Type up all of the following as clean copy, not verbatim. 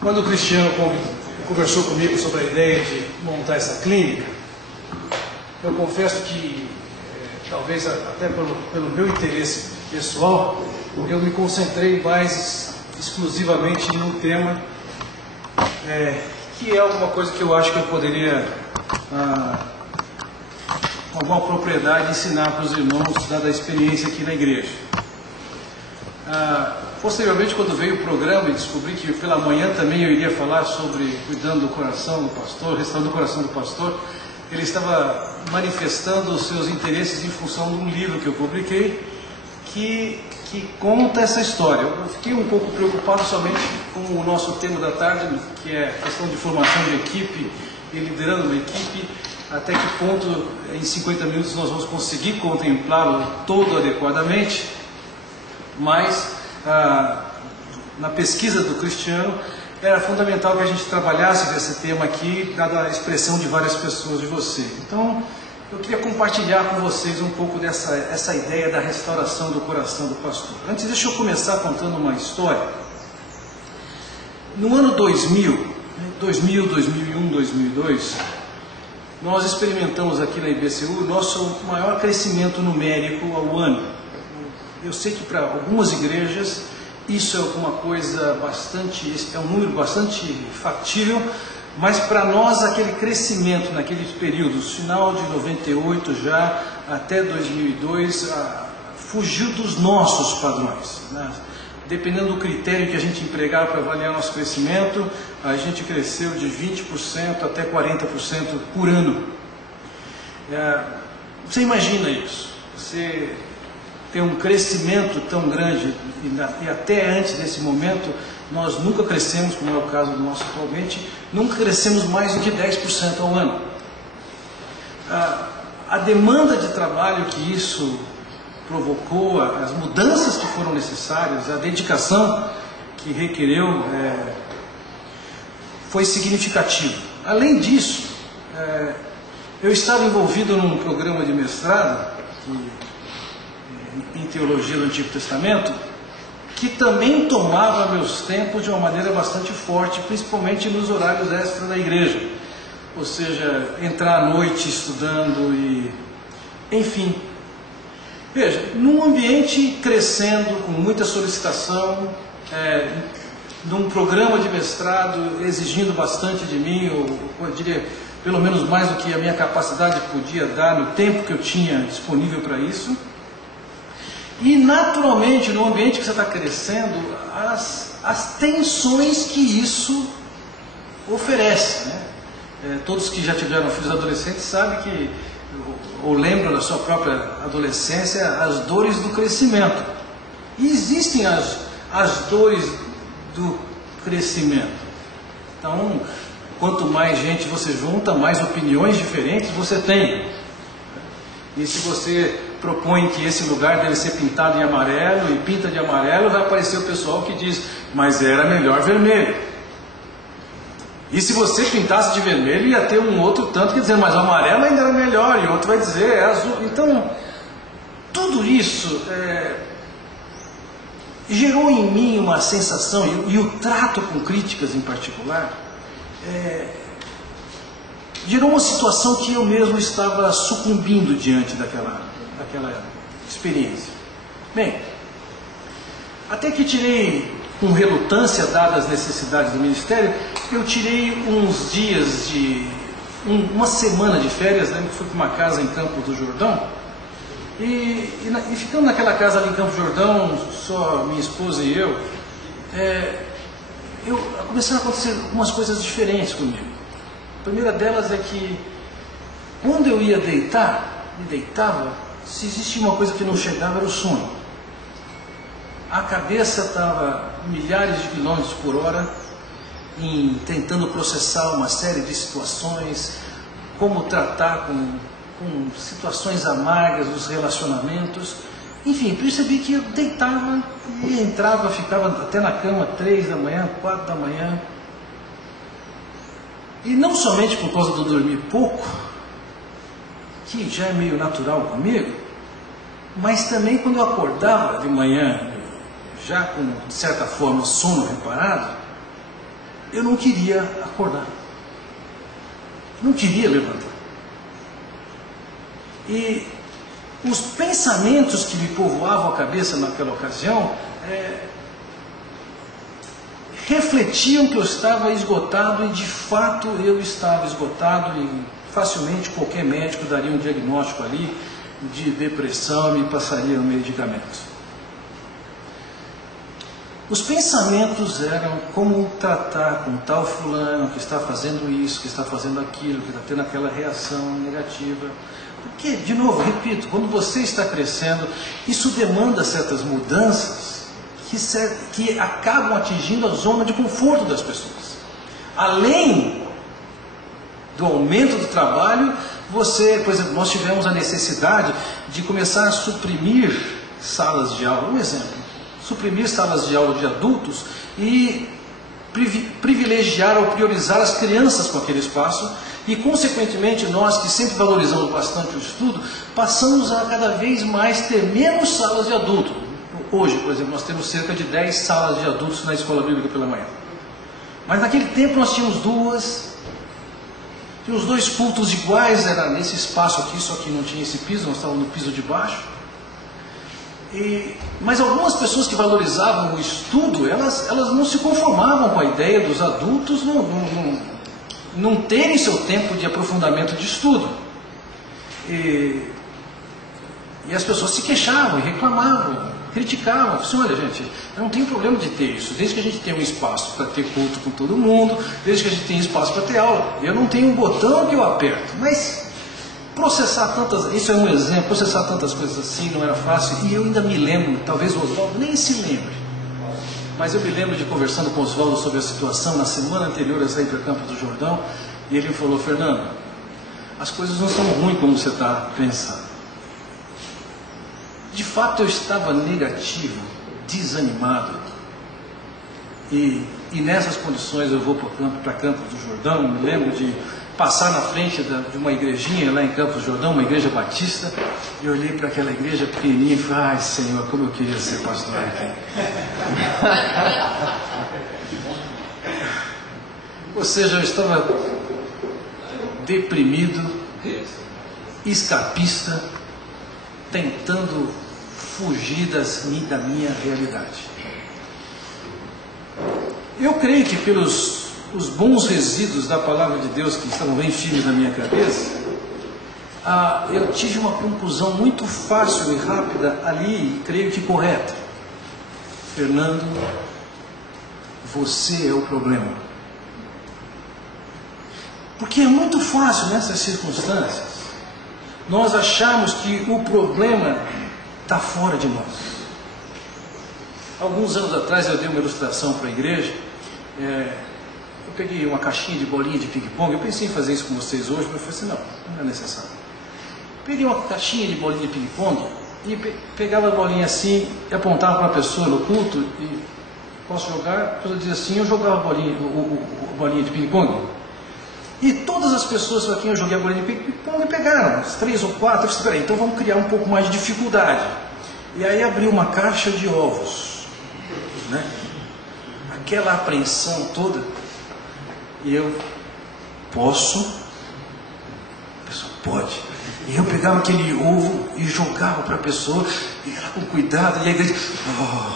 Quando o Cristiano conversou comigo sobre a ideia de montar essa clínica, eu confesso que, talvez até pelo meu interesse pessoal, eu me concentrei mais exclusivamente no tema, que é alguma coisa que eu acho que eu poderia, com alguma propriedade, ensinar para os irmãos, dada a experiência aqui na igreja. Posteriormente, quando veio o programa e descobri que pela manhã também eu iria falar sobre cuidando do coração do pastor, restaurando o coração do pastor, ele estava manifestando os seus interesses em função de um livro que eu publiquei, que conta essa história. Eu fiquei um pouco preocupado somente com o nosso tema da tarde, que é a questão de formação de equipe e liderando uma equipe, até que ponto em 50 minutos nós vamos conseguir contemplá-lo todo adequadamente, mas na pesquisa do Cristiano era fundamental que a gente trabalhasse esse tema aqui, dada a expressão de várias pessoas de vocês. Então, eu queria compartilhar com vocês um pouco essa ideia da restauração do coração do pastor. Antes, deixa eu começar contando uma história. No ano 2000, 2001, 2002, nós experimentamos aqui na IBCU o nosso maior crescimento numérico ao ano. Eu sei que para algumas igrejas isso é alguma coisa é um número bastante factível, mas para nós aquele crescimento naquele período, final de 98 já até 2002, fugiu dos nossos padrões, né? Dependendo do critério que a gente empregava para avaliar nosso crescimento, a gente cresceu de 20% até 40% por ano. Você imagina isso? Você tem um crescimento tão grande, e até antes desse momento, nós nunca crescemos, como é o caso do nosso atualmente, nunca crescemos mais do que 10% ao ano. A demanda de trabalho que isso provocou, as mudanças que foram necessárias, a dedicação que requereu, foi significativa. Além disso, eu estava envolvido num programa de mestrado em teologia do Antigo Testamento, que também tomava meus tempos de uma maneira bastante forte, principalmente nos horários extras da igreja. Ou seja, entrar à noite estudando e... Enfim. Veja, num ambiente crescendo, com muita solicitação, num programa de mestrado exigindo bastante de mim, eu diria, pelo menos mais do que a minha capacidade podia dar no tempo que eu tinha disponível para isso. E naturalmente, no ambiente que você está crescendo, as tensões que isso oferece, né? Todos que já tiveram filhos adolescentes sabem que, ou lembram da sua própria adolescência, as dores do crescimento. E existem as dores do crescimento. Então, quanto mais gente você junta, mais opiniões diferentes você tem. E se você propõe que esse lugar deve ser pintado em amarelo e pinta de amarelo, vai aparecer o pessoal que diz, mas era melhor vermelho. E se você pintasse de vermelho, ia ter um outro tanto que dizer, mas o amarelo ainda era melhor, e outro vai dizer, é azul. Então, tudo isso gerou em mim uma sensação, e o trato com críticas em particular, gerou uma situação que eu mesmo estava sucumbindo diante daquela experiência. Bem, até que tirei, com relutância, dadas as necessidades do ministério, eu tirei uns dias uma semana de férias, né? Fui para uma casa em Campos do Jordão, e ficando naquela casa ali em Campos do Jordão, só minha esposa e eu, começaram a acontecer algumas coisas diferentes comigo. A primeira delas é que, quando eu ia deitar, me deitava, se existia uma coisa que não chegava, era o sono. A cabeça estava milhares de quilômetros por hora, tentando processar uma série de situações, como tratar com situações amargas dos relacionamentos. Enfim, percebi que eu deitava e entrava, ficava até na cama 3 da manhã, 4 da manhã. E não somente por causa do dormir pouco, que já é meio natural comigo, mas também quando eu acordava de manhã, já com, de certa forma, sono reparado, eu não queria acordar. Não queria levantar. E os pensamentos que me povoavam a cabeça naquela ocasião refletiam que eu estava esgotado, e de fato eu estava esgotado, e facilmente qualquer médico daria um diagnóstico ali de depressão e me passaria um medicamento. Os pensamentos eram como tratar com tal fulano que está fazendo isso, que está fazendo aquilo, que está tendo aquela reação negativa. Porque, de novo, repito, quando você está crescendo, isso demanda certas mudanças que acabam atingindo a zona de conforto das pessoas. Além do aumento do trabalho, por exemplo, nós tivemos a necessidade de começar a suprimir salas de aula. Um exemplo, suprimir salas de aula de adultos e privilegiar ou priorizar as crianças com aquele espaço. E, consequentemente, nós que sempre valorizamos bastante o estudo, passamos a cada vez mais ter menos salas de adulto. Hoje, por exemplo, nós temos cerca de 10 salas de adultos na escola bíblica pela manhã. Mas naquele tempo nós tínhamos tínhamos 2 cultos iguais, era nesse espaço aqui, só que não tinha esse piso, nós estávamos no piso de baixo. Mas algumas pessoas que valorizavam o estudo, elas não se conformavam com a ideia dos adultos não terem seu tempo de aprofundamento de estudo. E as pessoas se queixavam e reclamavam, criticavam. Assim, olha gente, eu não tenho problema de ter isso, desde que a gente tenha um espaço para ter culto com todo mundo, desde que a gente tenha espaço para ter aula. Eu não tenho um botão que eu aperto, mas isso é um exemplo, processar tantas coisas assim não era fácil. E eu ainda me lembro, talvez o Oswaldo nem se lembre, mas eu me lembro de conversando com o Oswaldo sobre a situação na semana anterior a sair para Campos do Jordão, e ele falou: Fernando, as coisas não são ruins como você está pensando. De fato eu estava negativo, desanimado, e nessas condições eu vou para Campos do Jordão. Me lembro de passar na frente de uma igrejinha lá em Campos do Jordão, uma igreja batista, e olhei para aquela igreja pequenininha e falei: ai Senhor, como eu queria ser pastor aqui. Ou seja, eu estava deprimido, escapista, tentando fugir da minha realidade. Eu creio que pelos os bons resíduos da palavra de Deus que estavam bem firmes na minha cabeça, eu tive uma conclusão muito fácil e rápida ali, e creio que correta. Fernando, você é o problema. Porque é muito fácil nessas circunstâncias nós acharmos que o problema está fora de nós. Alguns anos atrás eu dei uma ilustração para a igreja. Eu peguei uma caixinha de bolinha de ping-pong. Eu pensei em fazer isso com vocês hoje, mas eu falei assim: não é necessário. Peguei uma caixinha de bolinha de ping-pong e pegava a bolinha assim e apontava para a pessoa no culto e: posso jogar? A pessoa dizia assim, eu jogava a bolinha de ping-pong. E todas as pessoas para quem eu joguei a bolinha de ping-pong pegaram, uns 3 ou 4. Eu disse: peraí, então vamos criar um pouco mais de dificuldade. E aí abri uma caixa de ovos, né? Aquela apreensão toda. E eu: posso? A pessoa: pode. E eu pegava aquele ovo e jogava para a pessoa, e ela com cuidado, e a igreja: oh.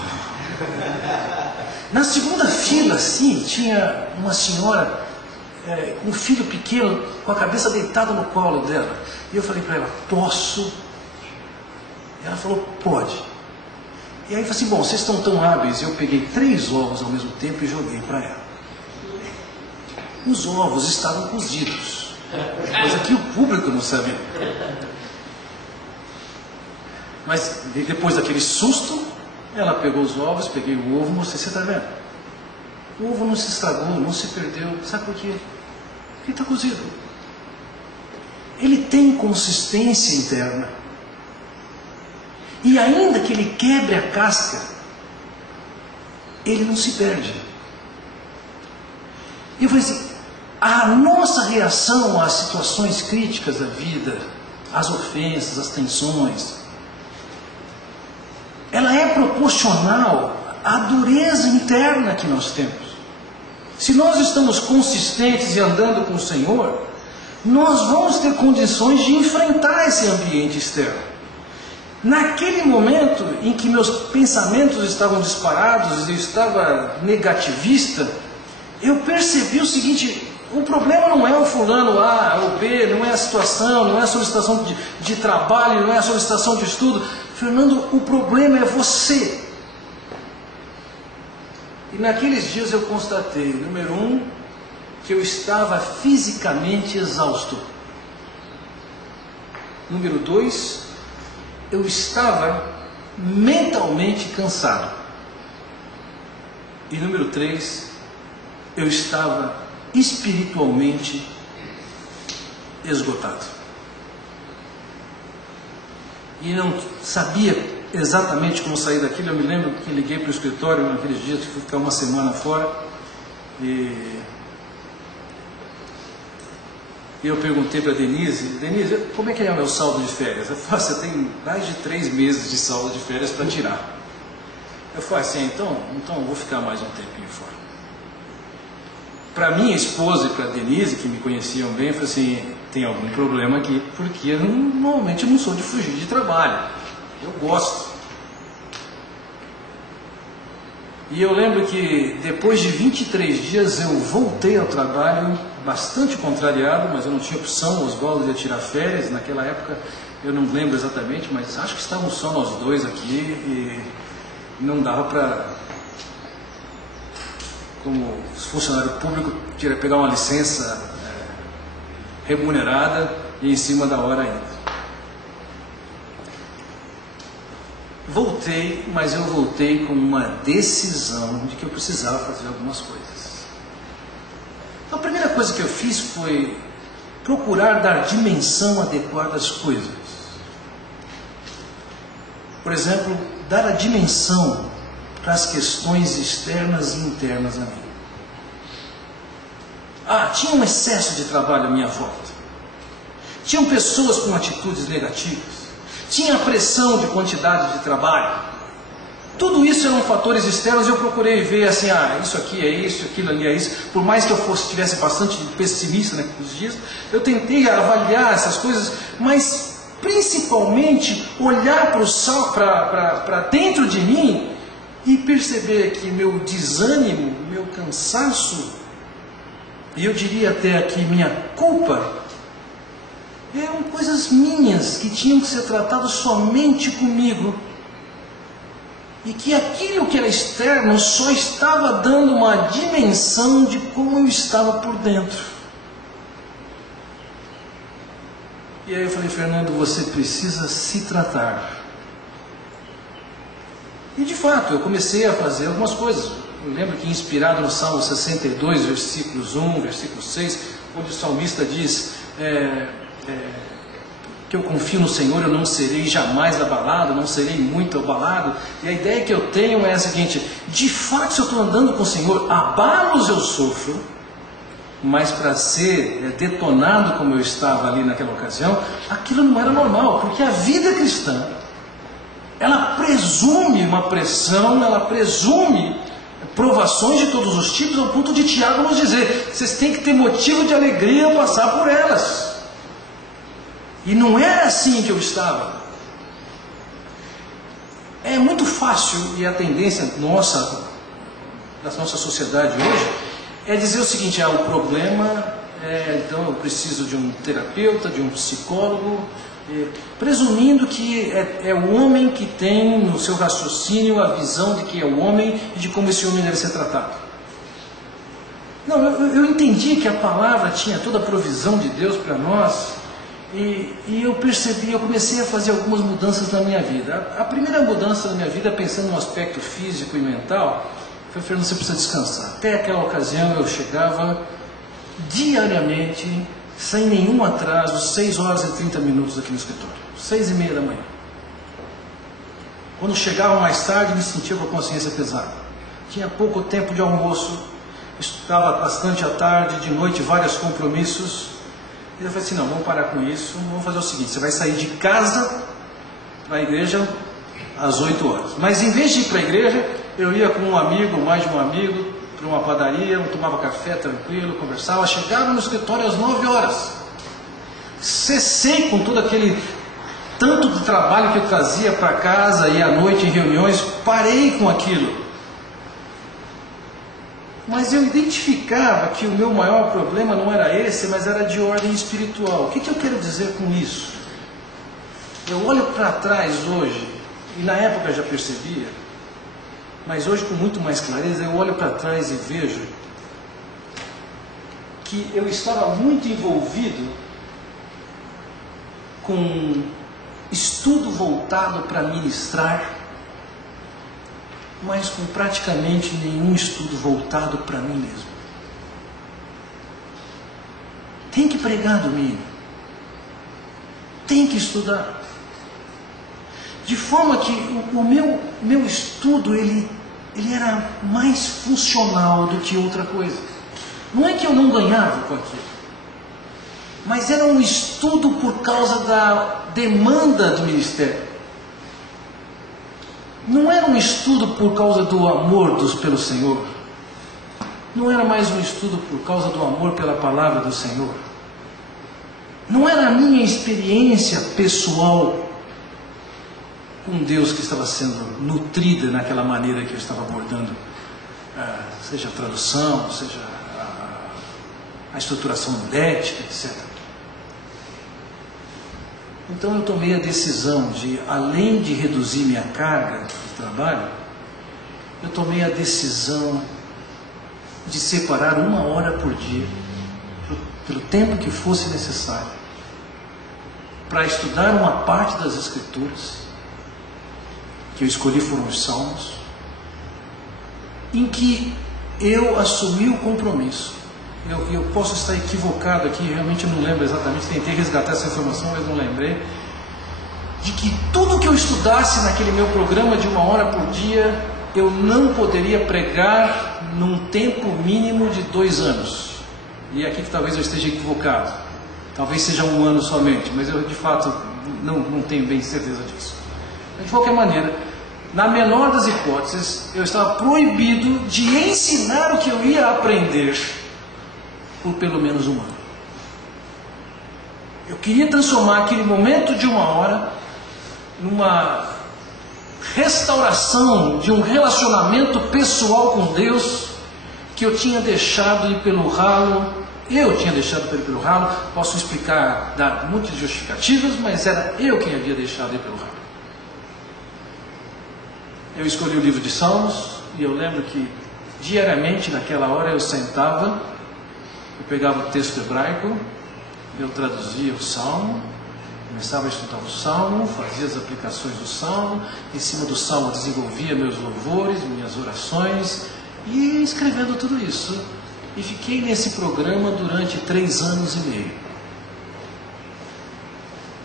Na segunda fila, assim, tinha uma senhora com um filho pequeno, com a cabeça deitada no colo dela. E eu falei para ela: posso? E ela falou: pode. E aí eu falei assim: bom, vocês estão tão hábeis. Eu peguei 3 ovos ao mesmo tempo e joguei para ela. Os ovos estavam cozidos, coisa que o público não sabia. Mas depois daquele susto, ela pegou os ovos, peguei o ovo, mostrei: você está vendo? O ovo não se estragou, não se perdeu. Sabe por quê? Porque está cozido. Ele tem consistência interna. E ainda que ele quebre a casca, ele não se perde. E eu falei assim: a nossa reação às situações críticas da vida, às ofensas, às tensões, ela é proporcional à dureza interna que nós temos. Se nós estamos consistentes e andando com o Senhor, nós vamos ter condições de enfrentar esse ambiente externo. Naquele momento em que meus pensamentos estavam disparados e eu estava negativista, eu percebi o seguinte: o problema não é o fulano A ou B, não é a situação, não é a solicitação de trabalho, não é a solicitação de estudo. Fernando, o problema é você. E naqueles dias eu constatei, número 1, que eu estava fisicamente exausto. Número 2, eu estava mentalmente cansado. E número 3, eu estava espiritualmente esgotado. E não sabia exatamente como sair daquilo. Eu me lembro que liguei para o escritório naqueles dias, que fui ficar uma semana fora, e eu perguntei para a Denise: como é que é o meu saldo de férias? Eu falei: você tem mais de 3 meses de saldo de férias para tirar. Eu falei assim: então eu vou ficar mais um tempinho fora. Para minha esposa e para a Denise, que me conheciam bem, eu falei assim: tem algum problema aqui, porque normalmente eu não sou de fugir de trabalho, eu gosto. E eu lembro que depois de 23 dias eu voltei ao trabalho bastante contrariado, mas eu não tinha opção. O Oswaldo ia tirar férias naquela época, eu não lembro exatamente, mas acho que estávamos só nós dois aqui e não dava para, como funcionário público, pegar uma licença remunerada e em cima da hora ainda. Voltei, mas eu voltei com uma decisão de que eu precisava fazer algumas coisas. Então, a primeira coisa que eu fiz foi procurar dar dimensão adequada às coisas. Por exemplo, dar a dimensão para as questões externas e internas a mim. Tinha um excesso de trabalho à minha volta. Tinham pessoas com atitudes negativas. Tinha a pressão de quantidade de trabalho. Tudo isso eram fatores externos. Eu procurei ver assim: isso aqui é isso, aquilo ali é isso. Por mais que eu estivesse bastante pessimista naqueles dias, eu tentei avaliar essas coisas, mas principalmente olhar para dentro de mim e perceber que meu desânimo, meu cansaço, e eu diria até aqui minha culpa, eram coisas minhas que tinham que ser tratadas somente comigo. E que aquilo que era externo só estava dando uma dimensão de como eu estava por dentro. E aí eu falei: Fernando, você precisa se tratar. E de fato, eu comecei a fazer algumas coisas. Eu lembro que, inspirado no Salmo 62, versículos 1, versículo 6, onde o salmista diz que eu confio no Senhor, eu não serei jamais abalado, não serei muito abalado. E a ideia que eu tenho é a seguinte: de fato, se eu estou andando com o Senhor, abalos eu sofro, mas para ser detonado como eu estava ali naquela ocasião, aquilo não era normal, porque a vida cristã, ela presume uma pressão, ela presume provações de todos os tipos, ao ponto de Tiago nos dizer: vocês têm que ter motivo de alegria passar por elas. E não era assim que eu estava. É muito fácil, e a tendência da nossa sociedade hoje, é dizer o seguinte: o problema então eu preciso de um terapeuta, de um psicólogo, presumindo que é o homem que tem no seu raciocínio a visão de que é o homem e de como esse homem deve ser tratado. Não, eu entendi que a palavra tinha toda a provisão de Deus para nós, e eu percebi, eu comecei a fazer algumas mudanças na minha vida. A primeira mudança na minha vida, pensando no aspecto físico e mental, foi: Fernando, você precisa descansar. Até aquela ocasião eu chegava diariamente, sem nenhum atraso, 6 horas e 30 minutos aqui no escritório, 6h30 da manhã. Quando chegava mais tarde, me sentia com a consciência pesada. Tinha pouco tempo de almoço, estava bastante à tarde, de noite vários compromissos. E eu falei assim: não, vamos parar com isso, vamos fazer o seguinte: você vai sair de casa para a igreja às 8 horas. Mas em vez de ir para a igreja, eu ia com um amigo, mais de um amigo, para uma padaria, eu tomava café tranquilo, conversava, chegava no escritório às 9 horas. Cessei com todo aquele tanto de trabalho que eu trazia para casa e à noite em reuniões, parei com aquilo. Mas eu identificava que o meu maior problema não era esse, mas era de ordem espiritual. O que eu quero dizer com isso? Eu olho para trás hoje, e na época já percebia, mas hoje com muito mais clareza, eu olho para trás e vejo que eu estava muito envolvido com estudo voltado para ministrar, mas com praticamente nenhum estudo voltado para mim mesmo. Tem que pregar domingo, tem que estudar, de forma que o meu estudo ele era mais funcional do que outra coisa. Não é que eu não ganhava com aquilo, mas era um estudo por causa da demanda do ministério. Não era um estudo por causa do amor pelo Senhor. Não era mais um estudo por causa do amor pela palavra do Senhor. Não era a minha experiência pessoal com Deus que estava sendo nutrida naquela maneira que eu estava abordando, seja a tradução, seja a estruturação didática, etc. Então eu tomei a decisão de, além de reduzir minha carga de trabalho, eu tomei a decisão de separar 1 hora por dia, pelo tempo que fosse necessário, para estudar uma parte das Escrituras, que eu escolhi foram os Salmos, em que eu assumi o compromisso. Eu posso estar equivocado aqui, realmente não lembro exatamente, tentei resgatar essa informação, mas não lembrei, de que tudo que eu estudasse naquele meu programa de 1 hora por dia, eu não poderia pregar num tempo mínimo de 2 anos. E é aqui que talvez eu esteja equivocado, talvez seja 1 ano somente, mas eu de fato não tenho bem certeza disso. Mas, de qualquer maneira, na menor das hipóteses, eu estava proibido de ensinar o que eu ia aprender por pelo menos 1 ano. Eu queria transformar aquele momento de 1 hora numa restauração de um relacionamento pessoal com Deus que eu tinha deixado ir pelo ralo. Eu tinha deixado ir pelo ralo. Posso explicar, dar muitas justificativas, mas era eu quem havia deixado ir pelo ralo. Eu escolhi o livro de Salmos e eu lembro que diariamente naquela hora eu sentava, eu pegava o texto hebraico, eu traduzia o Salmo, começava a estudar o Salmo, fazia as aplicações do Salmo, em cima do Salmo desenvolvia meus louvores, minhas orações, e ia escrevendo tudo isso. E fiquei nesse programa durante 3 anos e meio.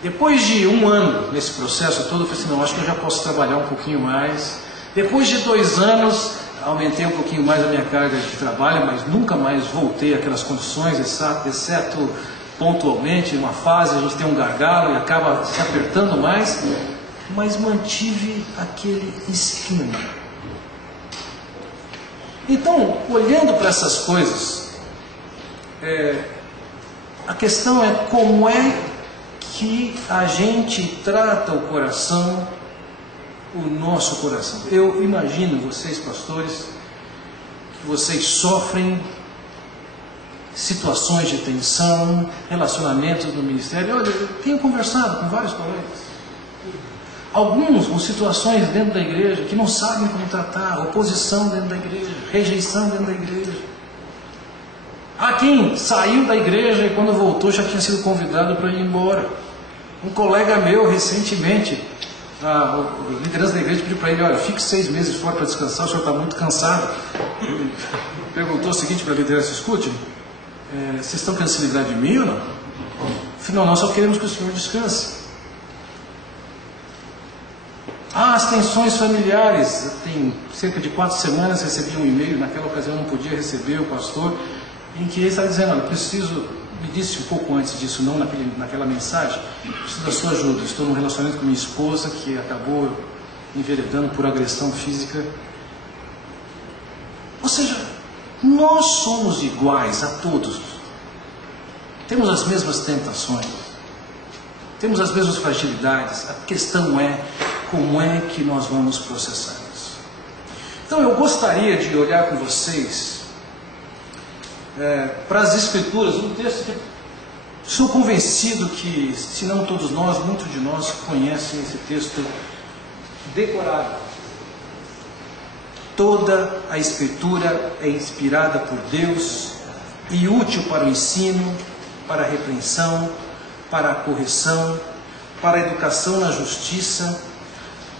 Depois de 1 ano nesse processo todo, eu falei assim, não, acho que eu já posso trabalhar um pouquinho mais. Depois de 2 anos, aumentei um pouquinho mais a minha carga de trabalho, mas nunca mais voltei àquelas condições, exceto pontualmente, em uma fase a gente tem um gargalo e acaba se apertando mais, mas mantive aquele esquema. Então, olhando para essas coisas, a questão é como é que a gente trata o coração, o nosso coração. Eu imagino vocês, pastores, que vocês sofrem situações de tensão, relacionamentos no ministério. Olha, eu tenho conversado com vários colegas, alguns com situações dentro da igreja que não sabem como tratar, oposição dentro da igreja, rejeição dentro da igreja. Há quem saiu da igreja e quando voltou já tinha sido convidado para ir embora. Um colega meu recentemente, a liderança da igreja pediu para ele, olha, fique 6 meses fora para descansar, o senhor está muito cansado. Ele perguntou o seguinte para a liderança, escute, vocês estão querendo se livrar de mim ou não? Afinal, nós só queremos que o senhor descanse. As tensões familiares. Tem cerca de 4 semanas recebi um e-mail, naquela ocasião eu não podia receber, o pastor, em que ele estava dizendo, olha, me disse um pouco antes disso, não naquela mensagem, preciso da sua ajuda, estou num relacionamento com minha esposa que acabou enveredando por agressão física. Ou seja, Nós somos iguais a todos. Temos as mesmas tentações. Temos as mesmas fragilidades. A questão é como é que nós vamos processar isso. Então eu gostaria de olhar com vocês para as Escrituras, um texto que sou convencido que, se não todos nós, muitos de nós conhecem esse texto decorado. Toda a Escritura é inspirada por Deus e útil para o ensino, para a repreensão, para a correção, para a educação na justiça,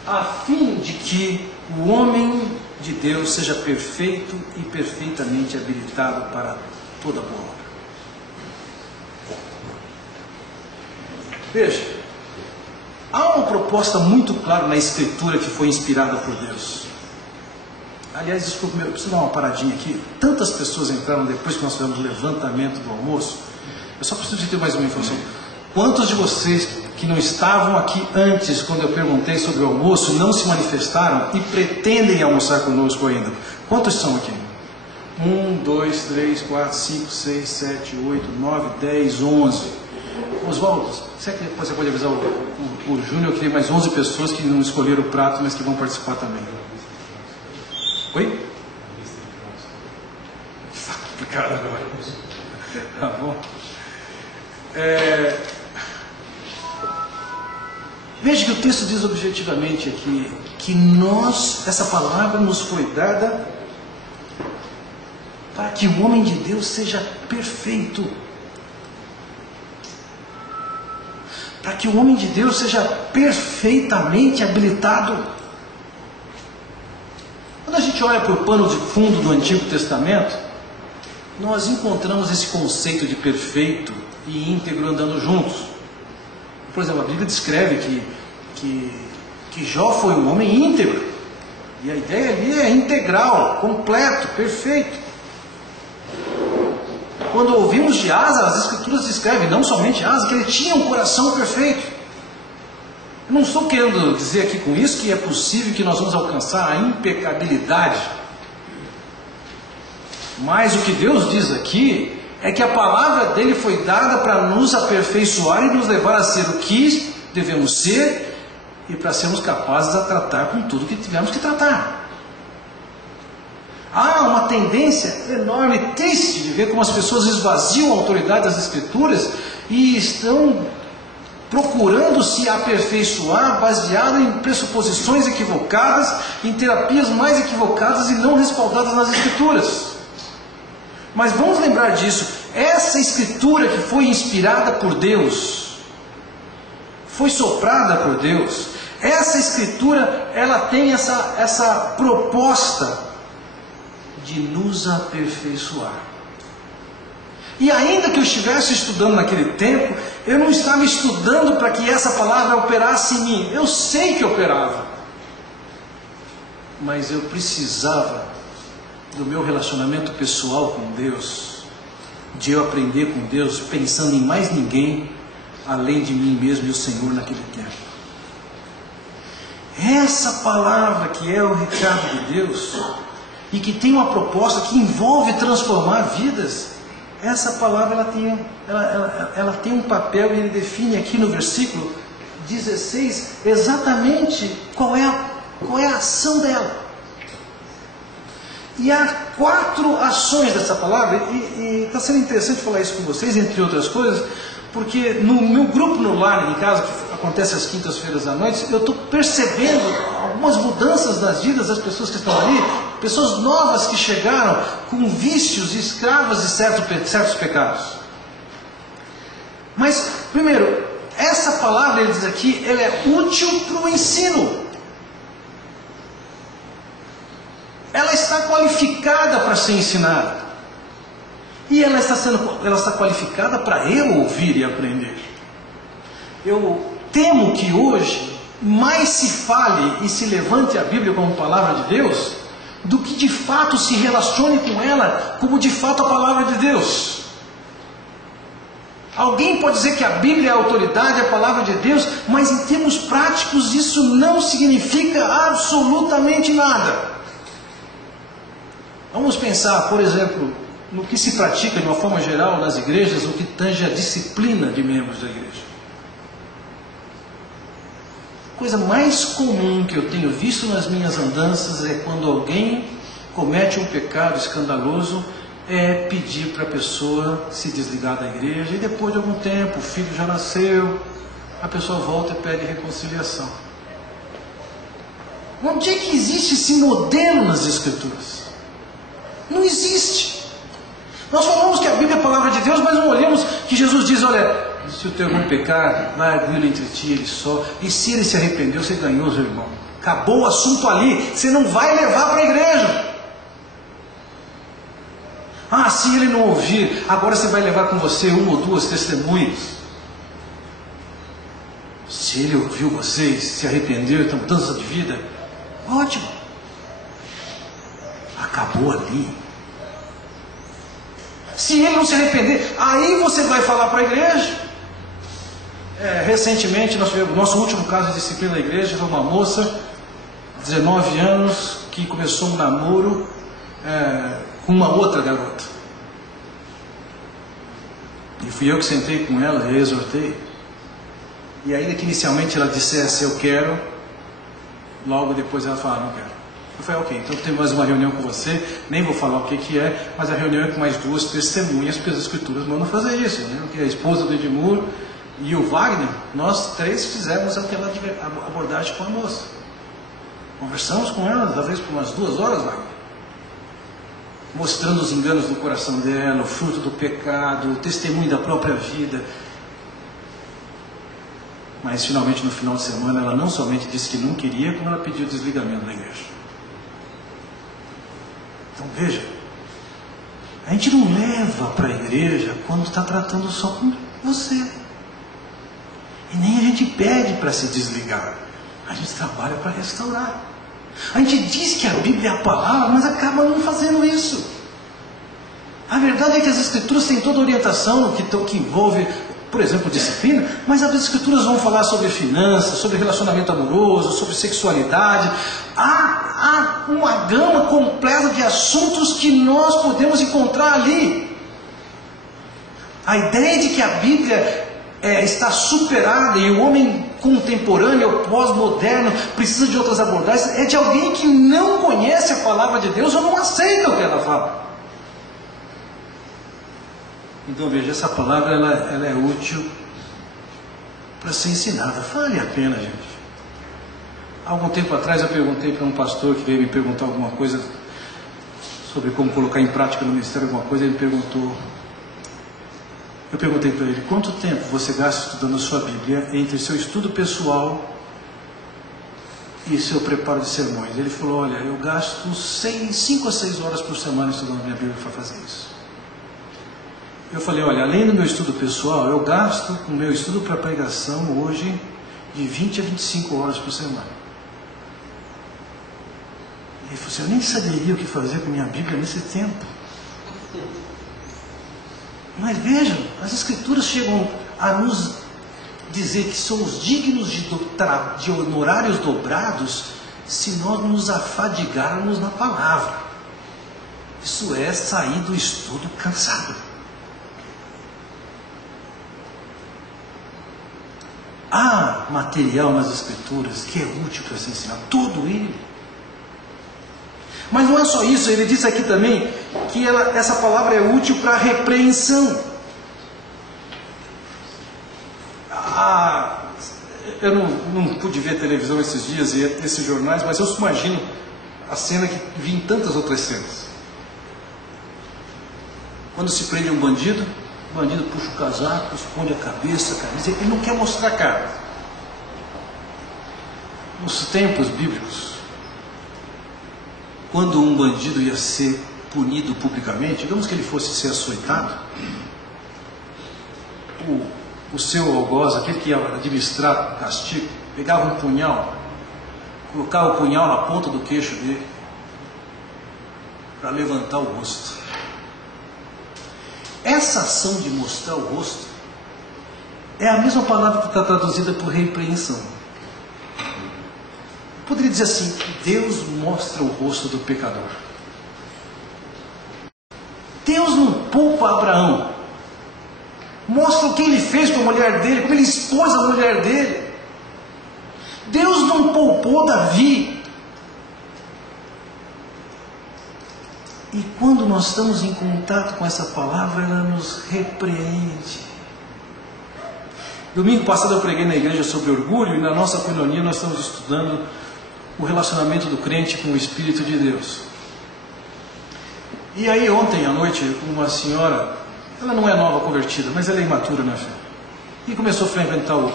a fim de que o homem de Deus seja perfeito e perfeitamente habilitado para toda boa obra. Veja, há uma proposta muito clara na Escritura que foi inspirada por Deus. Aliás, desculpa, eu preciso dar uma paradinha aqui. Tantas pessoas entraram depois que nós fizemos o levantamento do almoço. Eu só preciso de ter mais uma informação. Quantos de vocês que não estavam aqui antes, quando eu perguntei sobre o almoço, não se manifestaram e pretendem almoçar conosco ainda? Quantos são aqui? 1, 2, 3, 4, 5, 6, 7, 8, 9, 10, 11. Oswaldo, você pode avisar o Júnior que tem mais 11 pessoas que não escolheram o prato, mas que vão participar também. Oi? Está complicado agora. Tá bom. Veja que o texto diz objetivamente aqui que essa palavra nos foi dada para que o homem de Deus seja perfeito. Para que o homem de Deus seja perfeitamente habilitado. Quando a gente olha para o pano de fundo do Antigo Testamento, nós encontramos esse conceito de perfeito e íntegro andando juntos. Por exemplo, a Bíblia descreve que Jó foi um homem íntegro. E a ideia ali é integral, completo, perfeito. Quando ouvimos de Asa, as Escrituras descrevem, não somente Asa, que ele tinha um coração perfeito. Eu não estou querendo dizer aqui com isso que é possível que nós vamos alcançar a impecabilidade. Mas o que Deus diz aqui é que a palavra dele foi dada para nos aperfeiçoar e nos levar a ser o que devemos ser e para sermos capazes de tratar com tudo que tivermos que tratar. Há uma tendência enorme e triste de ver como as pessoas esvaziam a autoridade das Escrituras e estão procurando se aperfeiçoar baseado em pressuposições equivocadas, em terapias mais equivocadas e não respaldadas nas Escrituras. Mas vamos lembrar disso, essa Escritura que foi inspirada por Deus, foi soprada por Deus, essa Escritura, ela tem essa proposta de nos aperfeiçoar. E ainda que eu estivesse estudando naquele tempo, eu não estava estudando para que essa palavra operasse em mim. Eu sei que operava. Mas eu precisava do meu relacionamento pessoal com Deus, de eu aprender com Deus, pensando em mais ninguém, além de mim mesmo e o Senhor naquele tempo. Essa palavra que é o recado de Deus, e que tem uma proposta que envolve transformar vidas, essa palavra ela tem um papel, e ele define aqui no versículo 16 exatamente qual é a ação dela. E há 4 ações dessa palavra, e está sendo interessante falar isso com vocês, entre outras coisas, porque no meu grupo no lar, em casa, que acontece às quintas-feiras à noite, eu estou percebendo algumas mudanças nas vidas das pessoas que estão ali, pessoas novas que chegaram com vícios e escravas de certos pecados. Mas, primeiro, essa palavra, ele diz aqui, ela é útil para o ensino. Ela está qualificada para ser ensinada. E ela está qualificada para eu ouvir e aprender. Eu temo que hoje mais se fale e se levante a Bíblia como palavra de Deus, do que de fato se relacione com ela como de fato a palavra de Deus. Alguém pode dizer que a Bíblia é a autoridade, é a palavra de Deus, mas em termos práticos isso não significa absolutamente nada. Vamos pensar, por exemplo, no que se pratica de uma forma geral nas igrejas, o que tange a disciplina de membros da igreja. A coisa mais comum que eu tenho visto nas minhas andanças é quando alguém comete um pecado escandaloso, é pedir para a pessoa se desligar da igreja, e depois de algum tempo, o filho já nasceu, a pessoa volta e pede reconciliação. Onde é que existe esse modelo nas Escrituras? Não existe. Nós falamos que a Bíblia é a palavra de Deus, mas não olhamos que Jesus diz, olha, se o teu irmão pecar, vai arguir entre ti ele só, e se ele se arrependeu, você ganhou seu irmão. Acabou o assunto ali, você não vai levar para a igreja. Ah, se ele não ouvir, agora você vai levar com você uma ou duas testemunhas. Se ele ouviu vocês, se arrependeu e tem mudança de vida, ótimo. Acabou ali. Se ele não se arrepender, aí você vai falar para a igreja. Recentemente, nós tivemos nosso último caso de disciplina na igreja, foi uma moça, 19 anos, que começou um namoro com uma outra garota. E fui eu que sentei com ela e exortei. E ainda que inicialmente ela dissesse eu quero, logo depois ela falou não quero. Eu falei ok, então tem mais uma reunião com você, nem vou falar o que é, mas a reunião é com mais duas testemunhas, porque as escrituras mandam fazer isso, né? Porque a esposa do Edmur e o Wagner, nós três fizemos aquela abordagem com a moça. Conversamos com ela, talvez por umas 2 horas, Wagner. Mostrando os enganos do coração dela, o fruto do pecado, o testemunho da própria vida. Mas finalmente no final de semana ela não somente disse que não queria, como ela pediu o desligamento da igreja. Então veja, a gente não leva para a igreja quando está tratando só com você. E nem a gente pede para se desligar. A gente trabalha para restaurar. A gente diz que a Bíblia é a palavra, mas acaba não fazendo isso. A verdade é que as Escrituras têm toda a orientação que envolve, por exemplo, disciplina, mas as Escrituras vão falar sobre finanças, sobre relacionamento amoroso, sobre sexualidade. Há uma gama completa de assuntos que nós podemos encontrar ali. A ideia de que a Bíblia está superada e o homem contemporâneo, pós-moderno, precisa de outras abordagens, é de alguém que não conhece a palavra de Deus ou não aceita o que ela fala. Então veja, essa palavra ela é útil para ser ensinada. Vale a pena, gente. Há algum tempo atrás eu perguntei para um pastor que veio me perguntar alguma coisa sobre como colocar em prática no ministério alguma coisa. Ele perguntou, eu perguntei para ele, quanto tempo você gasta estudando a sua Bíblia entre seu estudo pessoal e seu preparo de sermões? Ele falou, olha, eu gasto 5 a 6 horas por semana estudando minha Bíblia para fazer isso. Eu falei, olha, além do meu estudo pessoal, eu gasto o meu estudo para pregação hoje de 20 a 25 horas por semana. Ele falou assim, eu nem saberia o que fazer com minha Bíblia nesse tempo. Mas vejam, as Escrituras chegam a nos dizer que somos dignos de honorários dobrados se nós nos afadigarmos na palavra. Isso é sair do estudo cansado. Há material nas Escrituras que é útil para se ensinar, todo ele. Mas não é só isso, ele diz aqui também que essa palavra é útil para repreensão. Eu não pude ver televisão esses dias e esses jornais, mas eu imagino a cena que vi em tantas outras cenas. Quando se prende um bandido, o bandido puxa o casaco, esconde a cabeça, a camisa, ele não quer mostrar a cara. Nos tempos bíblicos, quando um bandido ia ser punido publicamente, digamos que ele fosse ser açoitado, o seu algoz, aquele que ia administrar o castigo, pegava um punhal, colocava o punhal na ponta do queixo dele, para levantar o rosto. Essa ação de mostrar o rosto é a mesma palavra que está traduzida por repreensão. Eu poderia dizer assim, Deus mostra o rosto do pecador. poupa Abraão. Mostra o que ele fez com a mulher dele, como ele expôs a mulher dele. Deus não poupou Davi. E quando nós estamos em contato com essa palavra, ela nos repreende. Domingo passado eu preguei na igreja sobre orgulho, e na nossa coinonia nós estamos estudando o relacionamento do crente com o Espírito de Deus. E aí ontem à noite, uma senhora, ela não é nova convertida, mas ela é imatura na fé, e começou a frequentar o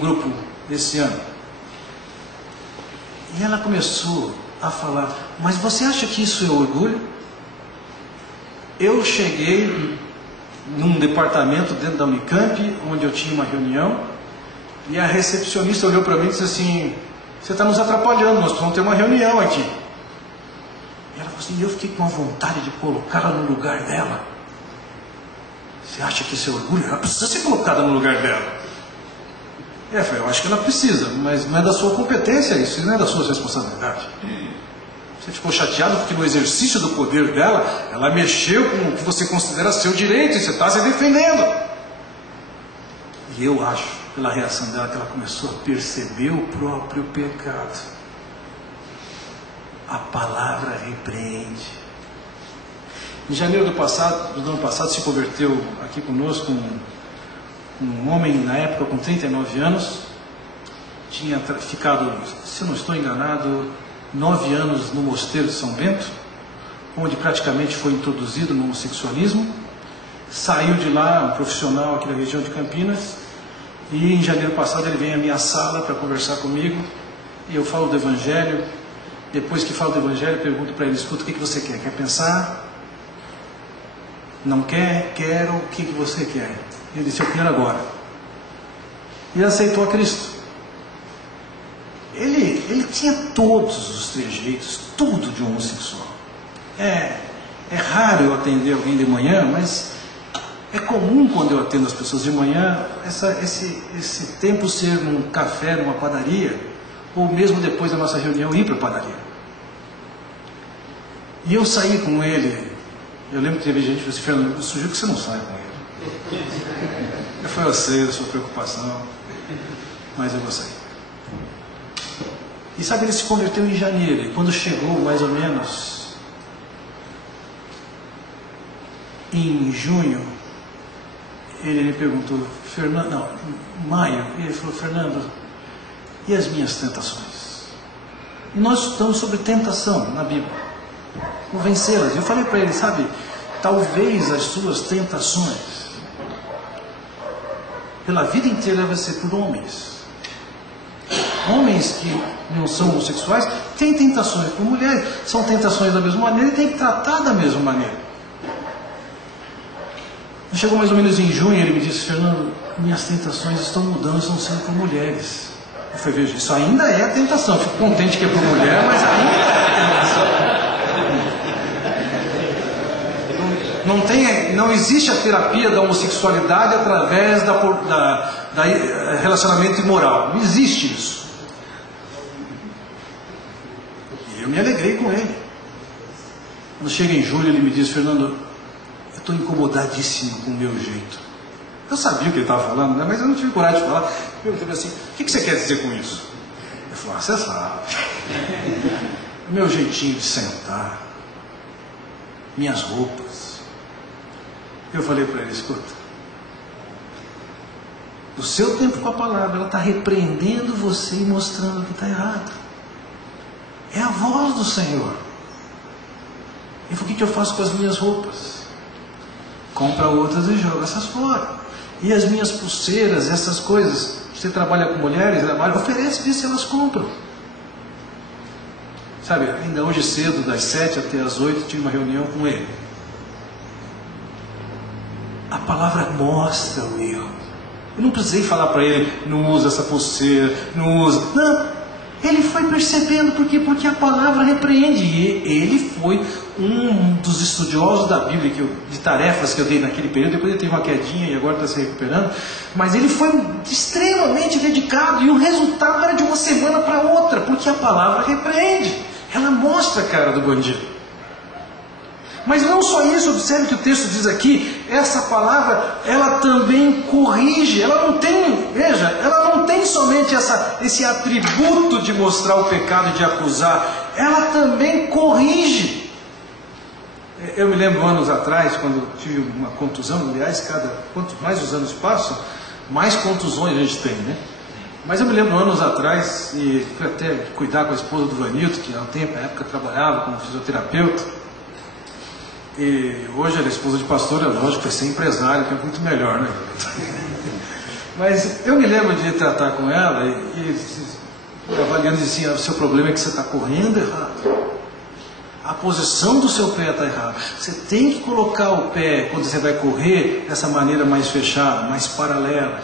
grupo desse ano. E ela começou a falar: mas você acha que isso é orgulho? Eu cheguei num departamento dentro da Unicamp, onde eu tinha uma reunião, e a recepcionista olhou para mim e disse assim: você está nos atrapalhando, nós precisamos ter uma reunião aqui. E ela falou assim, e eu fiquei com a vontade de colocá-la no lugar dela. Você acha que isso é orgulho? Ela precisa ser colocada no lugar dela. Eu falei, eu acho que ela precisa, mas não é da sua competência isso, não é da sua responsabilidade. Você ficou chateado porque no exercício do poder dela, ela mexeu com o que você considera seu direito, e você está se defendendo. E eu acho, pela reação dela, que ela começou a perceber o próprio pecado. A palavra repreende. Em janeiro do ano passado, se converteu aqui conosco um homem, na época, com 39 anos. Tinha ficado, se eu não estou enganado, 9 anos no mosteiro de São Bento, onde praticamente foi introduzido no homossexualismo. Saiu de lá, um profissional aqui da região de Campinas, e em janeiro passado ele vem à minha sala para conversar comigo, e eu falo do Evangelho. Depois que falo do Evangelho, pergunto para ele, escuta, o que você quer? Quer pensar? Não quer? Quero. O que você quer? Ele disse, eu quero agora. E aceitou a Cristo. Ele tinha todos os trejeitos, tudo de um homossexual. É raro eu atender alguém de manhã, mas é comum quando eu atendo as pessoas de manhã, esse tempo ser num café, numa padaria, ou mesmo depois da nossa reunião ir para a padaria. E eu saí com ele. Eu lembro que teve gente que disse, Fernando, eu sugiro que você não saia com ele. Eu falei, eu sei da sua preocupação, mas eu vou sair. E sabe, ele se converteu em janeiro, e quando chegou mais ou menos em junho, ele me perguntou, Fernando, não, maio, e ele falou, Fernando, e as minhas tentações? E nós estudamos sobre tentação na Bíblia, como vencê-las. Eu falei para ele, sabe, talvez as suas tentações pela vida inteira devem ser por homens. Homens que não são homossexuais têm tentações por mulheres, são tentações da mesma maneira e tem que tratar da mesma maneira. Chegou mais ou menos em junho, ele me disse, Fernando, minhas tentações estão mudando, estão sendo por mulheres. Eu falei, veja, isso ainda é tentação. Fico contente que é por mulher, mas ainda é tentação. Não existe a terapia da homossexualidade através da relacionamento imoral. Não existe isso. E eu me alegrei com ele. Quando chega em julho, ele me diz, Fernando, eu estou incomodadíssimo com o meu jeito. Eu sabia o que ele estava falando, né? Mas eu não tive coragem de falar. Eu falei assim, o que você quer dizer com isso? Ele falou, você sabe. O meu jeitinho de sentar, minhas roupas. Eu falei para ele, escuta, o seu tempo com a palavra, ela está repreendendo você e mostrando que está errado. É a voz do Senhor. Ele falou, o que eu faço com as minhas roupas? Compra outras e joga essas fora. E as minhas pulseiras, essas coisas, você trabalha com mulheres, oferece, vê se elas compram. Sabe, ainda hoje cedo, das 7 até as 8, tive uma reunião com ele. A palavra mostra o erro. Eu não precisei falar para ele, não usa essa pulseira, não usa. Não, ele foi percebendo, porque a palavra repreende. E ele foi um dos estudiosos da Bíblia, de tarefas que eu dei naquele período. Depois ele teve uma quedinha e agora está se recuperando. Mas ele foi extremamente dedicado, e o resultado era de uma semana para outra, porque a palavra repreende. Ela mostra a cara do bandido. Mas não só isso, observe que o texto diz aqui, essa palavra, ela também corrige, ela não tem, veja, ela não tem somente esse atributo de mostrar o pecado e de acusar, ela também corrige. Eu me lembro anos atrás, quando tive uma contusão, aliás, quanto mais os anos passam, mais contusões a gente tem, né? Mas eu me lembro anos atrás, e fui até cuidar com a esposa do Vanilton, que há um tempo, na época, trabalhava como fisioterapeuta. E hoje ela é esposa de pastor, é lógico, vai ser empresária, que é muito melhor, né? Mas eu me lembro de tratar com ela e avaliando assim, o seu problema é que você está correndo errado. A posição do seu pé está errada. Você tem que colocar o pé, quando você vai correr, dessa maneira mais fechada, mais paralela.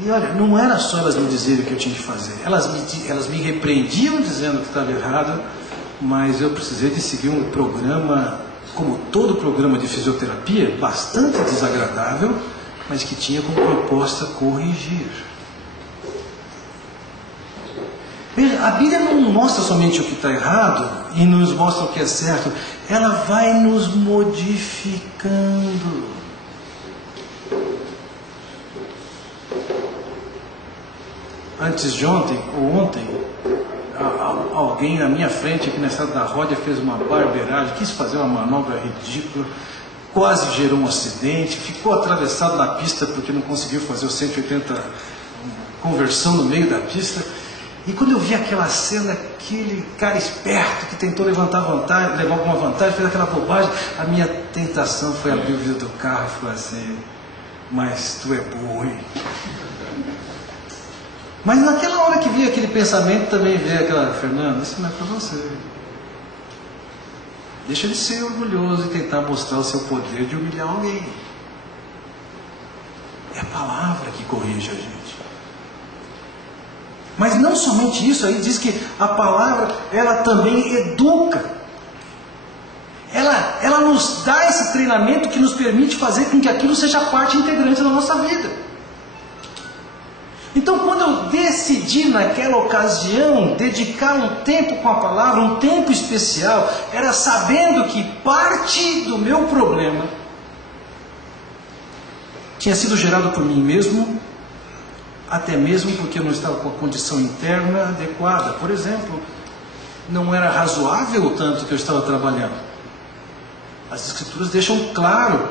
E olha, não era só elas me dizerem o que eu tinha que fazer. Elas me repreendiam dizendo que estava errado, mas eu precisei de seguir um programa, como todo programa de fisioterapia, bastante desagradável, mas que tinha como proposta corrigir. Veja, a Bíblia não mostra somente o que está errado e nos mostra o que é certo, ela vai nos modificando. Antes de ontem, ou ontem, alguém na minha frente aqui na estrada da Ródia fez uma barbeiragem, quis fazer uma manobra ridícula, quase gerou um acidente, ficou atravessado na pista porque não conseguiu fazer o 180 conversão no meio da pista. E quando eu vi aquela cena, aquele cara esperto que tentou levar alguma vantagem, fez aquela bobagem, a minha tentação foi abrir o vidro do carro e falar assim, mas tu é burro, hein? Mas naquela hora que vi aquele pensamento, também veio aquela, Fernando, isso não é para você. Deixa de ser orgulhoso e tentar mostrar o seu poder de humilhar alguém. É a palavra que corrige a gente. Mas não somente isso, aí diz que a palavra, ela também educa. Ela nos dá esse treinamento que nos permite fazer com que aquilo seja parte integrante da nossa vida. Então, quando eu decidi naquela ocasião dedicar um tempo com a palavra, um tempo especial, era sabendo que parte do meu problema tinha sido gerado por mim mesmo, até mesmo porque eu não estava com a condição interna adequada. Por exemplo, não era razoável o tanto que eu estava trabalhando. As Escrituras deixam claro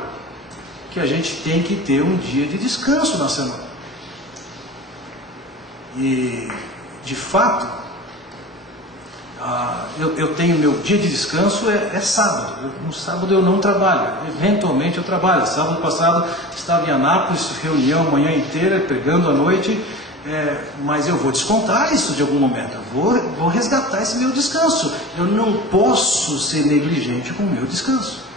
que a gente tem que ter um dia de descanso na semana. E, de fato, eu tenho meu dia de descanso é sábado. No sábado eu não trabalho, eventualmente eu trabalho. Sábado passado estava em Anápolis, reunião a manhã inteira, pregando à noite, mas eu vou descontar isso de algum momento. Eu vou resgatar esse meu descanso. Eu não posso ser negligente com o meu descanso.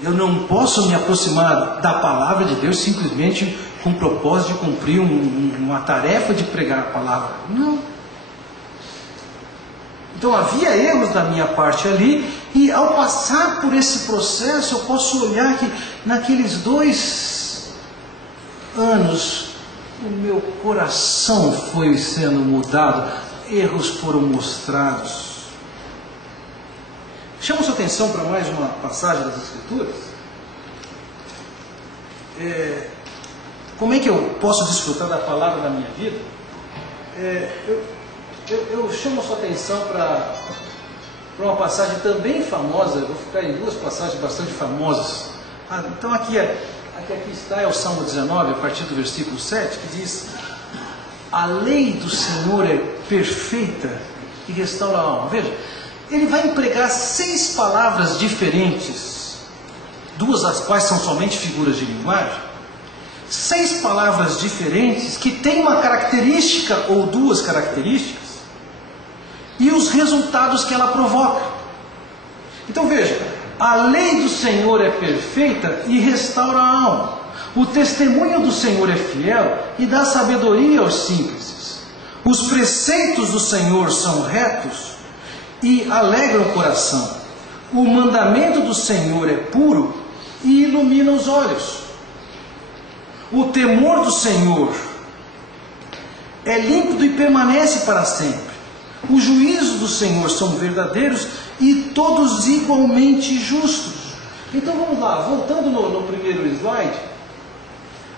Eu não posso me aproximar da palavra de Deus simplesmente com o propósito de cumprir uma tarefa de pregar a palavra. Não. Então havia erros da minha parte ali, e ao passar por esse processo, eu posso olhar que naqueles 2 anos, o meu coração foi sendo mudado, erros foram mostrados. Chamo sua atenção para mais uma passagem das Escrituras. Como é que eu posso desfrutar da palavra na minha vida? Eu chamo sua atenção para uma passagem também famosa. Eu vou ficar em 2 passagens bastante famosas. Então aqui está, é o Salmo 19, a partir do versículo 7, que diz: a lei do Senhor é perfeita e restaura a alma. Veja, ele vai empregar 6 palavras diferentes, 2 das quais são somente figuras de linguagem. 6 palavras diferentes que têm uma característica ou 2 características e os resultados que ela provoca. Então veja, a lei do Senhor é perfeita e restaura a alma. O testemunho do Senhor é fiel e dá sabedoria aos simples. Os preceitos do Senhor são retos e alegram o coração. O mandamento do Senhor é puro e ilumina os olhos. O temor do Senhor é límpido e permanece para sempre. Os juízos do Senhor são verdadeiros e todos igualmente justos. Então vamos lá, voltando no primeiro slide,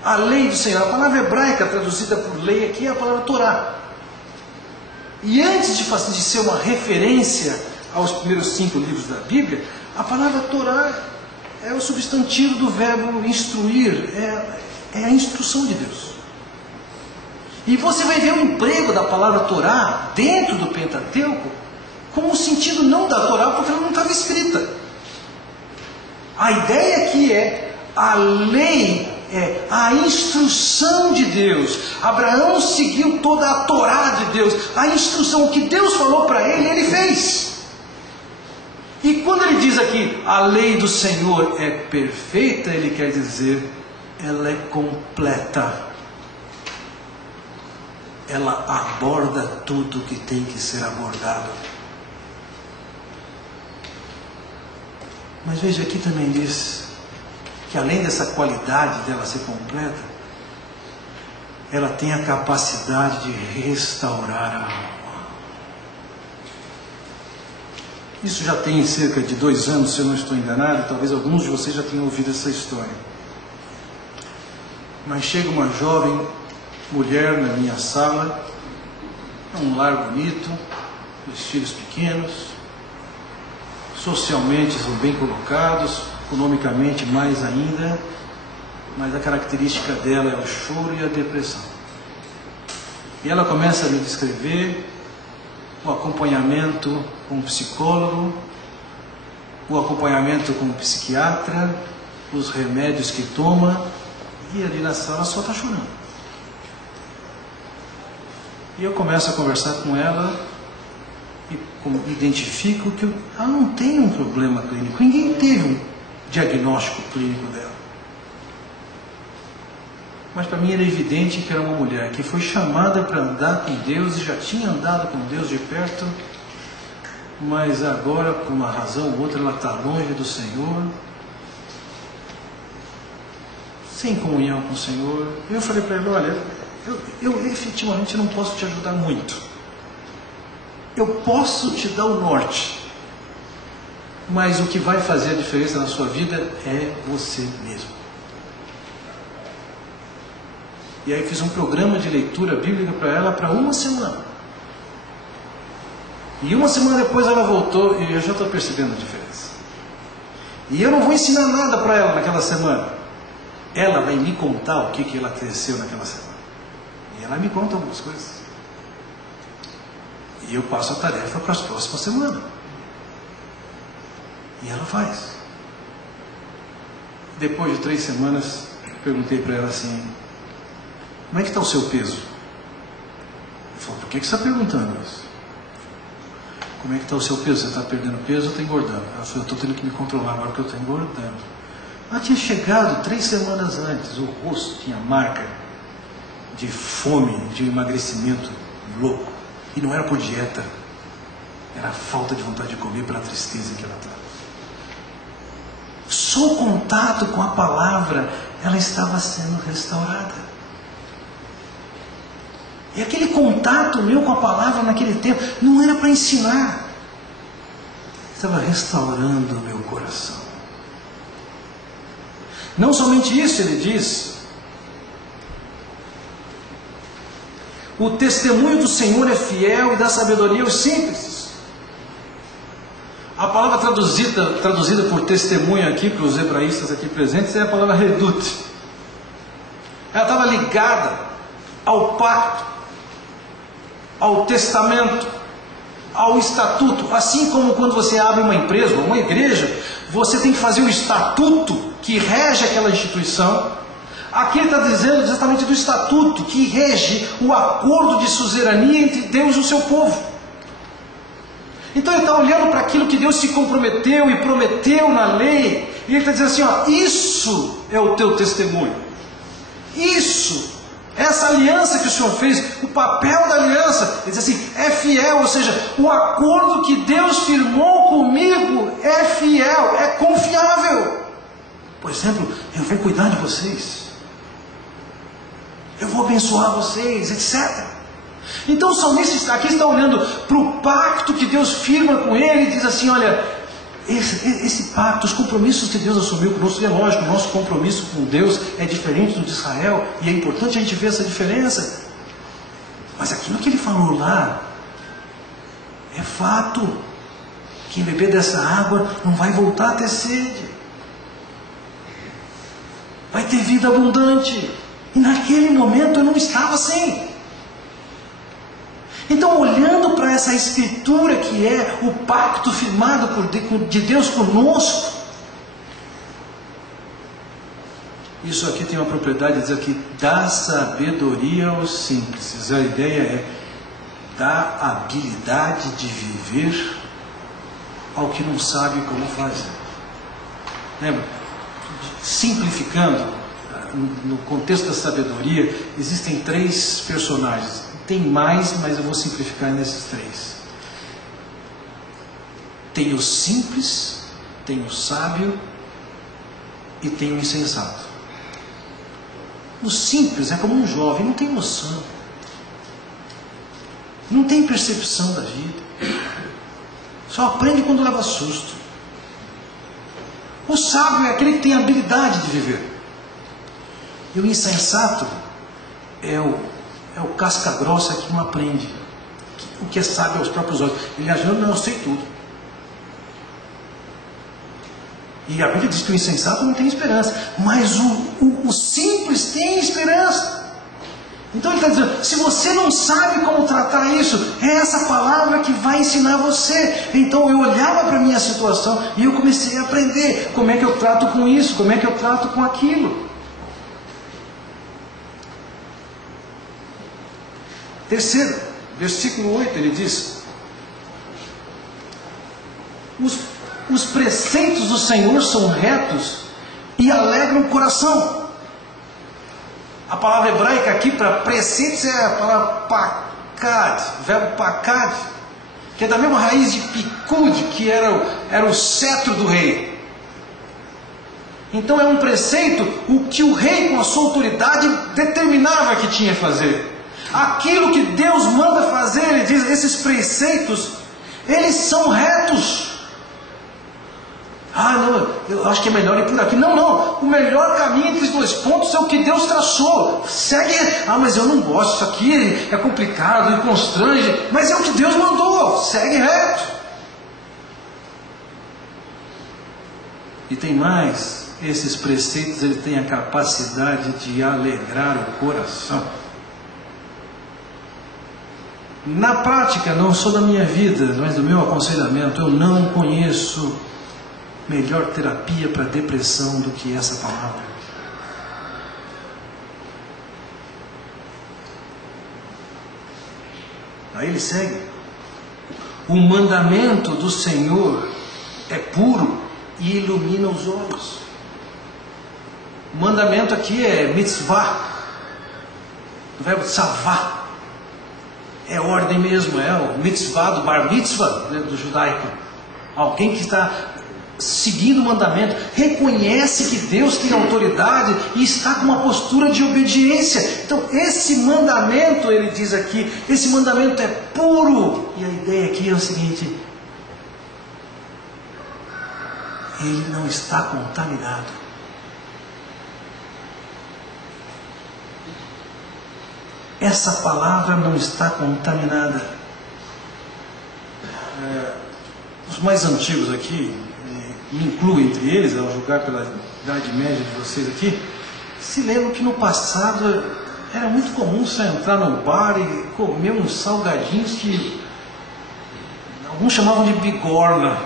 a lei do Senhor, a palavra hebraica traduzida por lei aqui é a palavra Torá. E antes de ser uma referência aos primeiros 5 livros da Bíblia, a palavra Torá é o substantivo do verbo instruir, é a instrução de Deus. E você vai ver o emprego da palavra Torá dentro do Pentateuco com o sentido não da Torá, porque ela não estava escrita. A ideia aqui é a lei, é a instrução de Deus. Abraão seguiu toda a Torá de Deus, a instrução, o que Deus falou para ele, ele fez. E quando ele diz aqui, a lei do Senhor é perfeita, ele quer dizer, ela é completa. Ela aborda tudo que tem que ser abordado. Mas veja, aqui também diz que além dessa qualidade dela ser completa, ela tem a capacidade de restaurar a alma. Isso já tem cerca de 2 anos, se eu não estou enganado, talvez alguns de vocês já tenham ouvido essa história. Mas chega uma jovem mulher na minha sala, um lar bonito, os filhos pequenos, socialmente são bem colocados, economicamente mais ainda, mas a característica dela é o choro e a depressão. E ela começa a me descrever o acompanhamento com o psicólogo, o acompanhamento com o psiquiatra, os remédios que toma, e ali na sala só está chorando. E eu começo a conversar com ela e identifico que ela não tem um problema clínico. Ninguém teve um diagnóstico clínico dela. Mas para mim era evidente que era uma mulher que foi chamada para andar com Deus e já tinha andado com Deus de perto, mas agora, por uma razão ou outra, ela está longe do Senhor, sem comunhão com o Senhor. Eu falei para ela, olha, eu efetivamente não posso te ajudar muito. Eu posso te dar o norte, mas o que vai fazer a diferença na sua vida é você mesmo. E aí fiz um programa de leitura bíblica para ela para 1 semana. E 1 semana depois ela voltou e eu já estou percebendo a diferença. E eu não vou ensinar nada para ela naquela semana. Ela vai me contar o que ela cresceu naquela semana. E ela me conta algumas coisas. E eu passo a tarefa para as próximas semanas. E ela faz. Depois de 3 semanas, perguntei para ela assim, como é que está o seu peso? Ela falou, por que você está perguntando isso? Como é que está o seu peso? Você está perdendo peso ou está engordando? Ela falou, eu estou tendo que me controlar agora porque eu estou engordando. Ela tinha chegado 3 semanas antes, o rosto tinha marca de fome, de emagrecimento louco. E não era por dieta, era a falta de vontade de comer pela tristeza que ela estava. Só o contato com a palavra, ela estava sendo restaurada. E aquele contato meu com a palavra naquele tempo, não era para ensinar. Estava restaurando o meu coração. Não somente isso, ele diz, o testemunho do Senhor é fiel e dá sabedoria aos simples. A palavra traduzida por testemunho aqui, para os hebraístas aqui presentes, é a palavra redut. Ela estava ligada ao pacto, ao testamento, ao estatuto. Assim como quando você abre uma empresa ou uma igreja, você tem que fazer o estatuto que rege aquela instituição. Aqui ele está dizendo exatamente do estatuto que rege o acordo de suzerania entre Deus e o seu povo. Então ele está olhando para aquilo que Deus se comprometeu e prometeu na lei, e ele está dizendo assim, ó, isso é o teu testemunho. Isso, essa aliança que o Senhor fez, o papel da aliança, ele diz assim, é fiel, ou seja, o acordo que Deus firmou comigo é fiel, é confiável. Por exemplo, eu vou cuidar de vocês, eu vou abençoar vocês, etc. Então o salmista aqui está olhando para o pacto que Deus firma com ele e diz assim, olha, esse pacto, os compromissos que Deus assumiu conosco, e é lógico, o nosso compromisso com Deus é diferente do de Israel, e é importante a gente ver essa diferença. Mas aquilo que ele falou lá é fato. Quem beber dessa água não vai voltar a ter sede. Vai ter vida abundante. E naquele momento eu não estava assim. Então, olhando para essa escritura que é o pacto firmado de Deus conosco, isso aqui tem uma propriedade de dizer que dá sabedoria aos simples. A ideia é dar habilidade de viver ao que não sabe como fazer. Lembra? Simplificando, no contexto da sabedoria, existem 3 personagens. Tem mais, mas eu vou simplificar nesses 3. Tem o simples, tem o sábio e tem o insensato. O simples é como um jovem, não tem noção, não tem percepção da vida, só aprende quando leva susto. O sábio é aquele que tem habilidade de viver. E o insensato é o casca grossa que não aprende. O que é sábio aos próprios olhos. Ele acha, não, eu sei tudo. E a Bíblia diz que o insensato não tem esperança. Mas o simples tem esperança. Então ele está dizendo, se você não sabe como tratar isso, é essa palavra que vai ensinar você. Então eu olhava para a minha situação e eu comecei a aprender como é que eu trato com isso, como é que eu trato com aquilo. Terceiro, versículo 8, ele diz, os preceitos do Senhor são retos e alegram o coração. A palavra hebraica aqui para preceitos é a palavra pakad, o verbo pakad, que é da mesma raiz de pikud, que era o cetro do rei. Então é um preceito o que o rei, com a sua autoridade, determinava que tinha que fazer. Aquilo que Deus manda fazer, ele diz, esses preceitos, eles são retos. Ah, não, eu acho que é melhor ir por aqui. Não, o melhor caminho entre os 2 pontos é o que Deus traçou. Segue, mas eu não gosto, isso aqui é complicado, me constrange, mas é o que Deus mandou, segue reto. E tem mais, esses preceitos, ele tem a capacidade de alegrar o coração. Na prática, não sou da minha vida, mas do meu aconselhamento, eu não conheço melhor terapia para depressão do que essa palavra. Aí ele segue. O mandamento do Senhor é puro e ilumina os olhos. O mandamento aqui é mitzvah, do verbo tzavá. É ordem mesmo, é o mitzvah do bar mitzvah, do judaico. Alguém que está seguindo o mandamento, reconhece que Deus tem autoridade e está com uma postura de obediência. Então esse mandamento, ele diz aqui, esse mandamento é puro. E a ideia aqui é o seguinte, ele não está contaminado. Essa palavra não está contaminada. Os mais antigos aqui, me incluo entre eles, ao julgar pela idade média de vocês aqui, se lembram que no passado era muito comum você entrar no bar e comer uns salgadinhos que alguns chamavam de bigorna,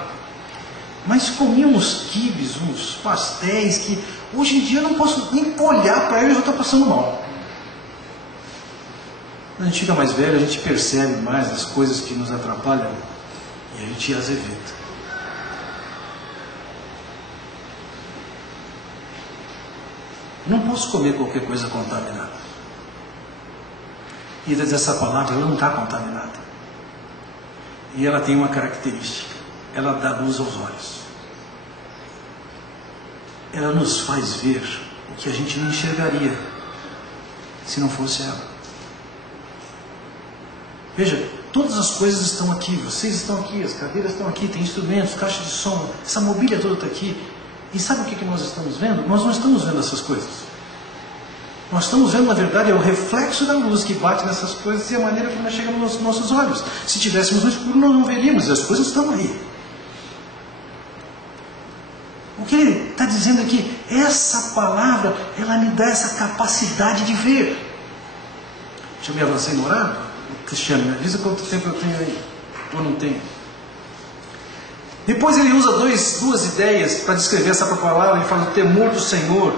mas comiam uns quibes, uns pastéis que hoje em dia eu não posso nem olhar para eles, eu estou passando mal. Quando a gente fica mais velho, a gente percebe mais as coisas que nos atrapalham e a gente as evita. Não posso comer qualquer coisa contaminada. E essa palavra ela não está contaminada. E ela tem uma característica. Ela dá luz aos olhos. Ela nos faz ver o que a gente não enxergaria se não fosse ela. Veja, todas as coisas estão aqui, vocês estão aqui, as cadeiras estão aqui, tem instrumentos, caixa de som, essa mobília toda está aqui. E sabe o que nós estamos vendo? Nós não estamos vendo essas coisas. Nós estamos vendo, na verdade, é o reflexo da luz que bate nessas coisas e a maneira como nós chegamos nos nossos olhos. Se tivéssemos no escuro, nós não veríamos, as coisas estão aí. O que ele está dizendo aqui, essa palavra, ela me dá essa capacidade de ver. Já me avancei no horário? Cristiano, me avisa quanto tempo eu tenho aí, ou não tenho. Depois ele usa duas ideias para descrever essa palavra. Ele fala o temor do Senhor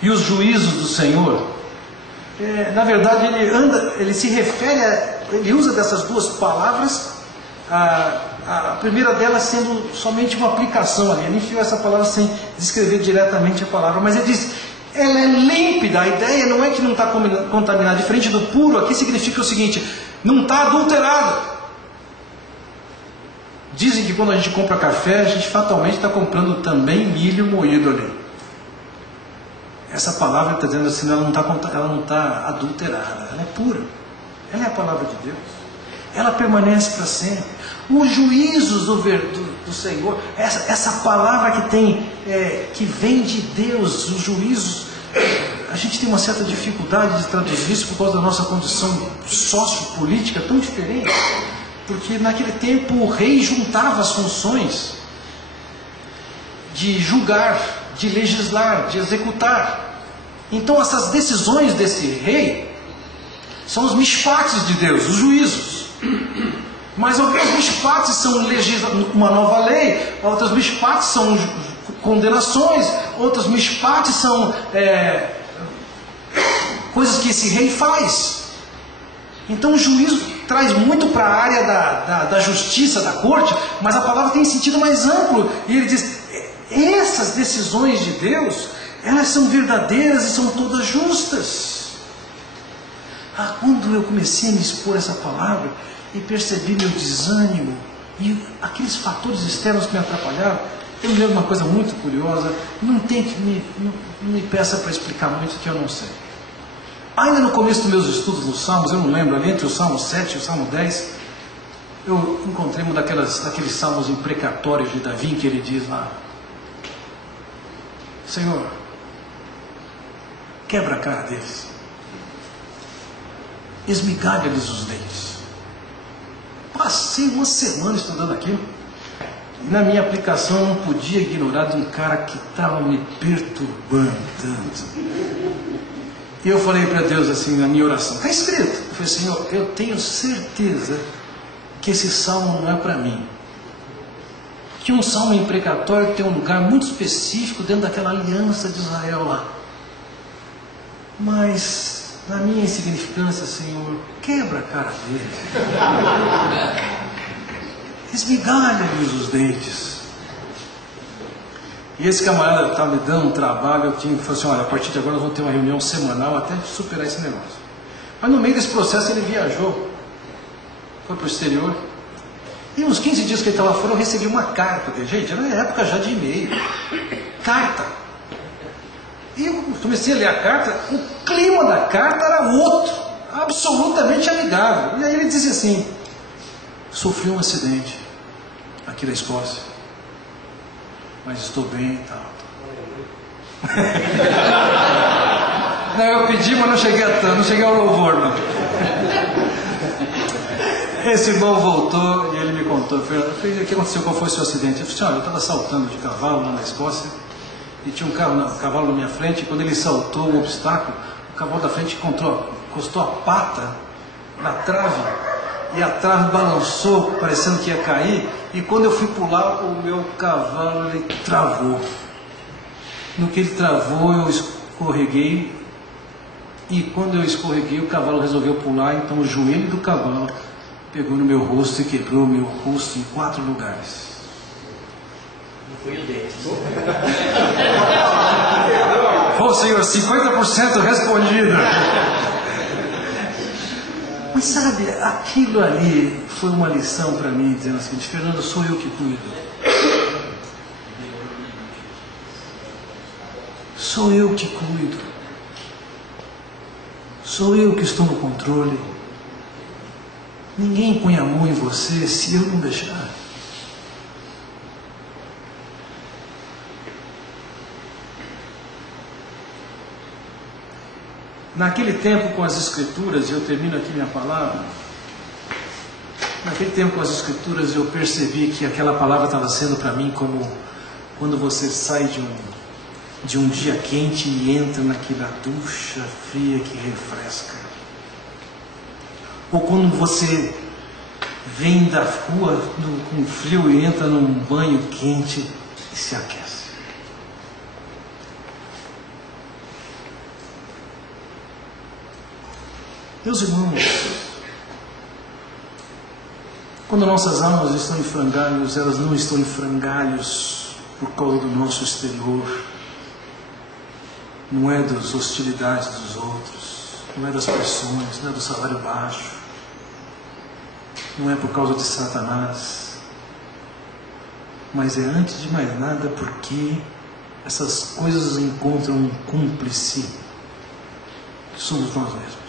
e os juízos do Senhor. Na verdade, ele se refere, ele usa dessas duas palavras, a primeira delas sendo somente uma aplicação ali. Ele enfiou essa palavra sem descrever diretamente a palavra, mas ele diz, ela é límpida. A ideia não é que não está contaminada. Diferente do puro, aqui significa o seguinte, não está adulterado. Dizem que quando a gente compra café, a gente fatalmente está comprando também milho moído ali. Essa palavra está dizendo assim, ela não está adulterada, ela é pura. Ela é a palavra de Deus. Ela permanece para sempre. Os juízos do Senhor, essa palavra que vem de Deus, os juízos, a gente tem uma certa dificuldade de traduzir isso por causa da nossa condição sociopolítica tão diferente. Porque naquele tempo o rei juntava as funções de julgar, de legislar, de executar. Então essas decisões desse rei são os mishpates de Deus, os juízos. Mas alguns mishpates são uma nova lei, outros mishpates são condenações, outros mishpates são coisas que esse rei faz. Então o juízo traz muito para a área da justiça, da corte, mas a palavra tem sentido mais amplo. E ele diz, essas decisões de Deus, elas são verdadeiras e são todas justas. Quando eu comecei a me expor essa palavra e percebi meu desânimo e aqueles fatores externos que me atrapalharam, eu me lembro de uma coisa muito curiosa, não me peça para explicar muito que eu não sei. Ainda no começo dos meus estudos nos Salmos, eu não lembro, ali entre o Salmo 7 e o Salmo 10, eu encontrei um daqueles salmos imprecatórios de Davi, que ele diz lá, Senhor, quebra a cara deles, esmigalha-lhes os dentes. Passei uma semana estudando aquilo, e na minha aplicação eu não podia ignorar de um cara que estava me perturbando tanto. E eu falei para Deus assim, na minha oração, está escrito. Eu falei, Senhor, eu tenho certeza que esse salmo não é para mim. Que um salmo imprecatório tem um lugar muito específico dentro daquela aliança de Israel lá. Mas, na minha insignificância, Senhor, quebra a cara dele. Esmigalha-lhes os dentes. E esse camarada estava me dando um trabalho, eu falei assim, olha, a partir de agora nós vamos ter uma reunião semanal até superar esse negócio. Mas no meio desse processo ele viajou, foi para o exterior, e uns 15 dias que ele estava fora eu recebi uma carta dele. Gente, era época já de e-mail. Carta. E eu comecei a ler a carta, o clima da carta era outro, absolutamente amigável. E aí ele dizia assim, sofri um acidente aqui na Escócia, mas estou bem e tal. Não, eu pedi, mas não cheguei ao louvor, não. Esse irmão voltou e ele me contou. Eu falei, o que aconteceu? Qual foi o seu acidente? Eu falei, olha, eu estava saltando de cavalo lá na Escócia e tinha um cavalo na minha frente, e quando ele saltou um obstáculo, o cavalo da frente encostou a pata na trave, e a trave balançou, parecendo que ia cair, e quando eu fui pular, o meu cavalo ele travou. No que ele travou, eu escorreguei, e quando eu escorreguei, o cavalo resolveu pular, então o joelho do cavalo pegou no meu rosto e quebrou o meu rosto em 4 lugares. Não foi o dente. Ô Senhor, 50% respondido. Mas sabe, aquilo ali foi uma lição para mim, dizendo assim, Fernando, sou eu que cuido. Sou eu que cuido. Sou eu que estou no controle. Ninguém põe a mão em você se eu não deixar. Naquele tempo com as Escrituras, e eu termino aqui minha palavra, naquele tempo com as Escrituras eu percebi que aquela palavra estava sendo para mim como quando você sai de um dia quente e entra naquela ducha fria que refresca. Ou quando você vem da rua com frio e entra num banho quente e se aquece. Meus irmãos, quando nossas almas estão em frangalhos, elas não estão em frangalhos por causa do nosso exterior. Não é das hostilidades dos outros, não é das pressões, não é do salário baixo, não é por causa de Satanás, mas é antes de mais nada porque essas coisas encontram um cúmplice, que somos nós mesmos.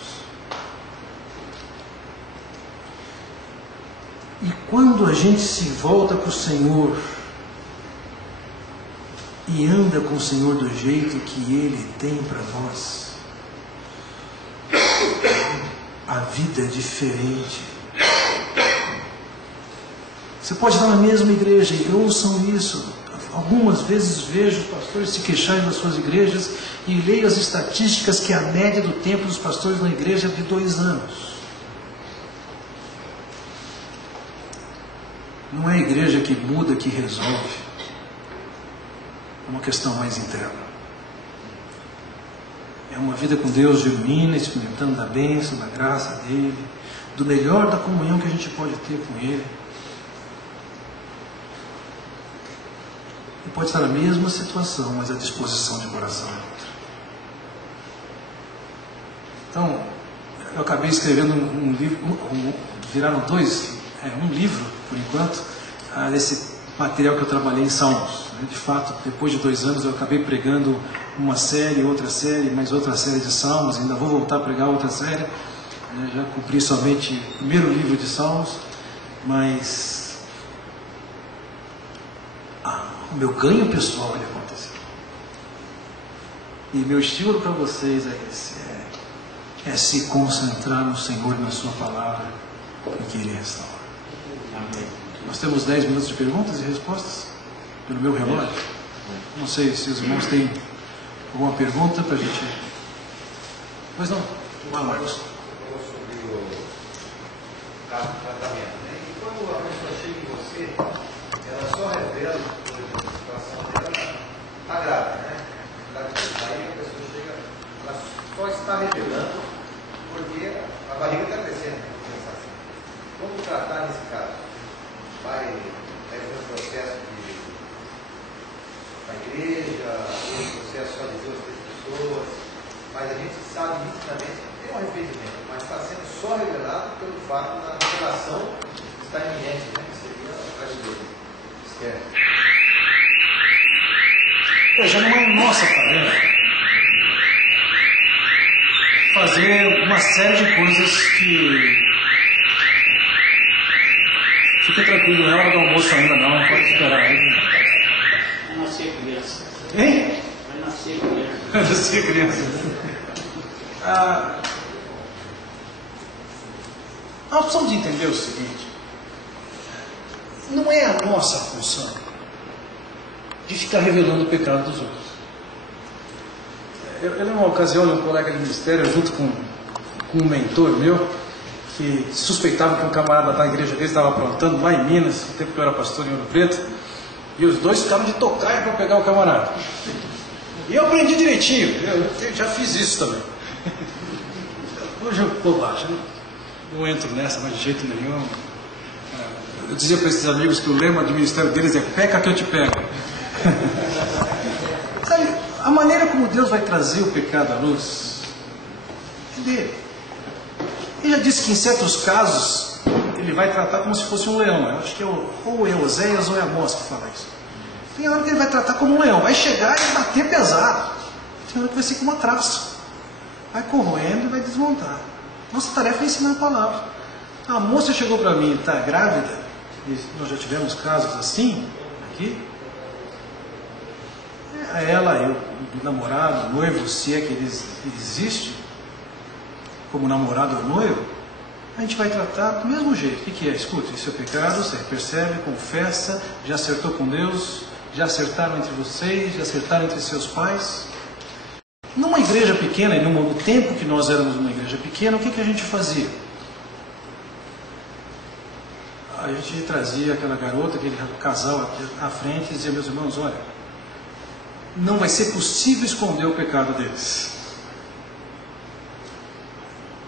E quando a gente se volta para o Senhor e anda com o Senhor do jeito que Ele tem para nós, a vida é diferente. Você pode estar na mesma igreja e ouçam isso. Algumas vezes vejo os pastores se queixarem das suas igrejas e leio as estatísticas que a média do tempo dos pastores na igreja é de 2 anos. Não é a igreja que muda, que resolve. É uma questão mais interna. É uma vida com Deus genuína, experimentando da bênção, da graça dEle, do melhor da comunhão que a gente pode ter com Ele. E pode estar na mesma situação, mas a disposição de coração é outra. Então, eu acabei escrevendo um livro, viraram 2, um livro, por enquanto, desse material que eu trabalhei em Salmos. De fato, depois de 2 anos eu acabei pregando uma série, outra série, mais outra série de Salmos, ainda vou voltar a pregar outra série. Já cumpri somente o primeiro livro de Salmos, mas o meu ganho pessoal ele aconteceu. E meu estímulo para vocês é esse, é se concentrar no Senhor e na sua palavra e querer restaurar. Nós temos 10 minutos de perguntas e respostas pelo meu relógio. Não sei se os irmãos têm alguma pergunta para a gente. Pois não? Vai, Marcos. Sobre o caso do tratamento, né? E quando a pessoa chega em você, ela só revela a situação dela está grávida, né? Aí a pessoa chega, ela só está revelando porque a barriga está crescendo. Como tratar nesse caso? Vai fazer um processo da igreja, um processo só de 2 ou 3 pessoas, mas a gente sabe nitidamente que tem um arrependimento, mas está sendo só revelado pelo fato da revelação estar iminente, né? Que seria a gravidez. Esquece. Já não é nossa tarefa fazer uma série de coisas que... Fica tranquilo, não é hora do almoço ainda não, pode esperar aí. Vai nascer criança. Hein? Vai nascer criança. Vai nascer criança. Nós precisamos entender o seguinte: não é a nossa função de ficar revelando o pecado dos outros. Eu lembro uma ocasião, um colega de ministério, junto com um mentor meu, que suspeitava que um camarada da igreja dele estava aprontando lá em Minas, no tempo que eu era pastor em Ouro Preto, e os dois ficaram de tocaia para pegar o camarada. E eu aprendi direitinho, eu já fiz isso também. Hoje eu bobagem, não entro nessa, mas de jeito nenhum. Eu dizia para esses amigos que o lema do ministério deles é peca que eu te pego. Sabe, a maneira como Deus vai trazer o pecado à luz é dele. Ele já disse que em certos casos ele vai tratar como se fosse um leão. Eu acho que ou é Oséias ou é Amós que fala isso. Tem hora que ele vai tratar como um leão, vai chegar e bater pesado. Tem hora que vai ser como uma traça, vai corroendo e vai desmontar. Nossa tarefa é ensinar a palavra. A moça chegou para mim, está grávida, e nós já tivemos casos assim, aqui. Ela e o namorado, o noivo, se é que ele existe, como namorado ou noivo, a gente vai tratar do mesmo jeito. O que é? Escuta, isso é pecado, você percebe, confessa, já acertou com Deus, já acertaram entre vocês, já acertaram entre seus pais. Numa igreja pequena, e no tempo que nós éramos uma igreja pequena, o que a gente fazia? A gente trazia aquela garota, aquele casal aqui à frente e dizia, meus irmãos, olha, não vai ser possível esconder o pecado deles.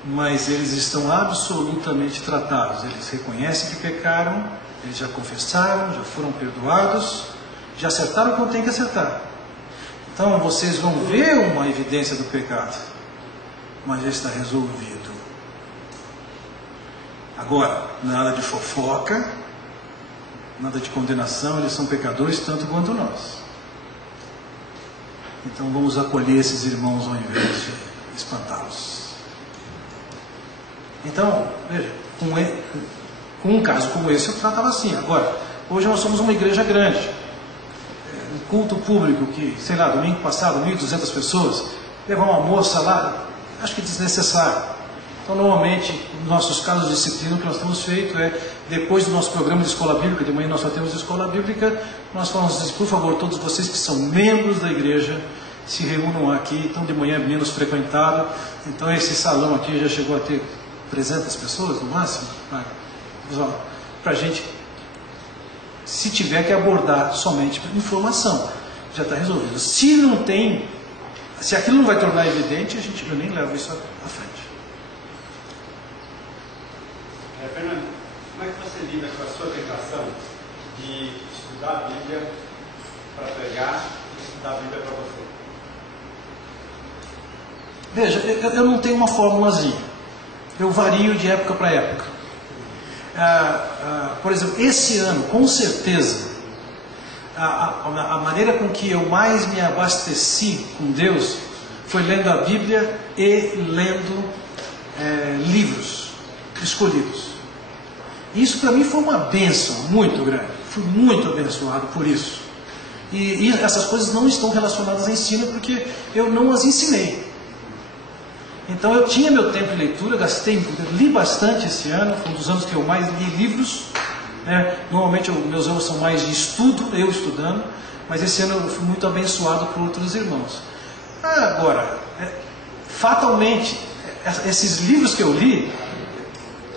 Mas eles estão absolutamente tratados. Eles reconhecem que pecaram, eles já confessaram, já foram perdoados, já acertaram quando tem que acertar. Então vocês vão ver uma evidência do pecado, mas já está resolvido. Agora, nada de fofoca, nada de condenação, eles são pecadores tanto quanto nós. Então vamos acolher esses irmãos ao invés de espantá-los. Então, veja, com um caso como esse eu tratava assim. Agora, hoje nós somos uma igreja grande. Um culto público que, sei lá, domingo passado, 1.200 pessoas, levar uma moça lá, acho que é desnecessário. Então, normalmente, nos nossos casos de disciplina, o que nós temos feito é, depois do nosso programa de escola bíblica, de manhã nós só temos escola bíblica, nós falamos assim, por favor, todos vocês que são membros da igreja, se reúnam aqui. Então, de manhã é menos frequentado. Então, esse salão aqui já chegou a ter 300 pessoas no máximo. Para a gente, se tiver que abordar somente informação, já está resolvido. Se não tem, se aquilo não vai tornar evidente, eu nem levo isso à frente. Fernando, como é que você lida com a sua tentação de estudar a Bíblia para pregar e estudar a Bíblia para você? Veja, eu não tenho uma formulazinha. Eu vario de época para época. Por exemplo, esse ano, com certeza, a maneira com que eu mais me abasteci com Deus foi lendo a Bíblia e lendo livros escolhidos. Isso para mim foi uma bênção muito grande. Fui muito abençoado por isso. E essas coisas não estão relacionadas a ensino porque eu não as ensinei. Então eu tinha meu tempo de leitura, li bastante esse ano, foi um dos anos que eu mais li livros. Normalmente meus anos são mais de estudo, eu estudando, mas esse ano eu fui muito abençoado por outros irmãos. Agora, fatalmente, esses livros que eu li,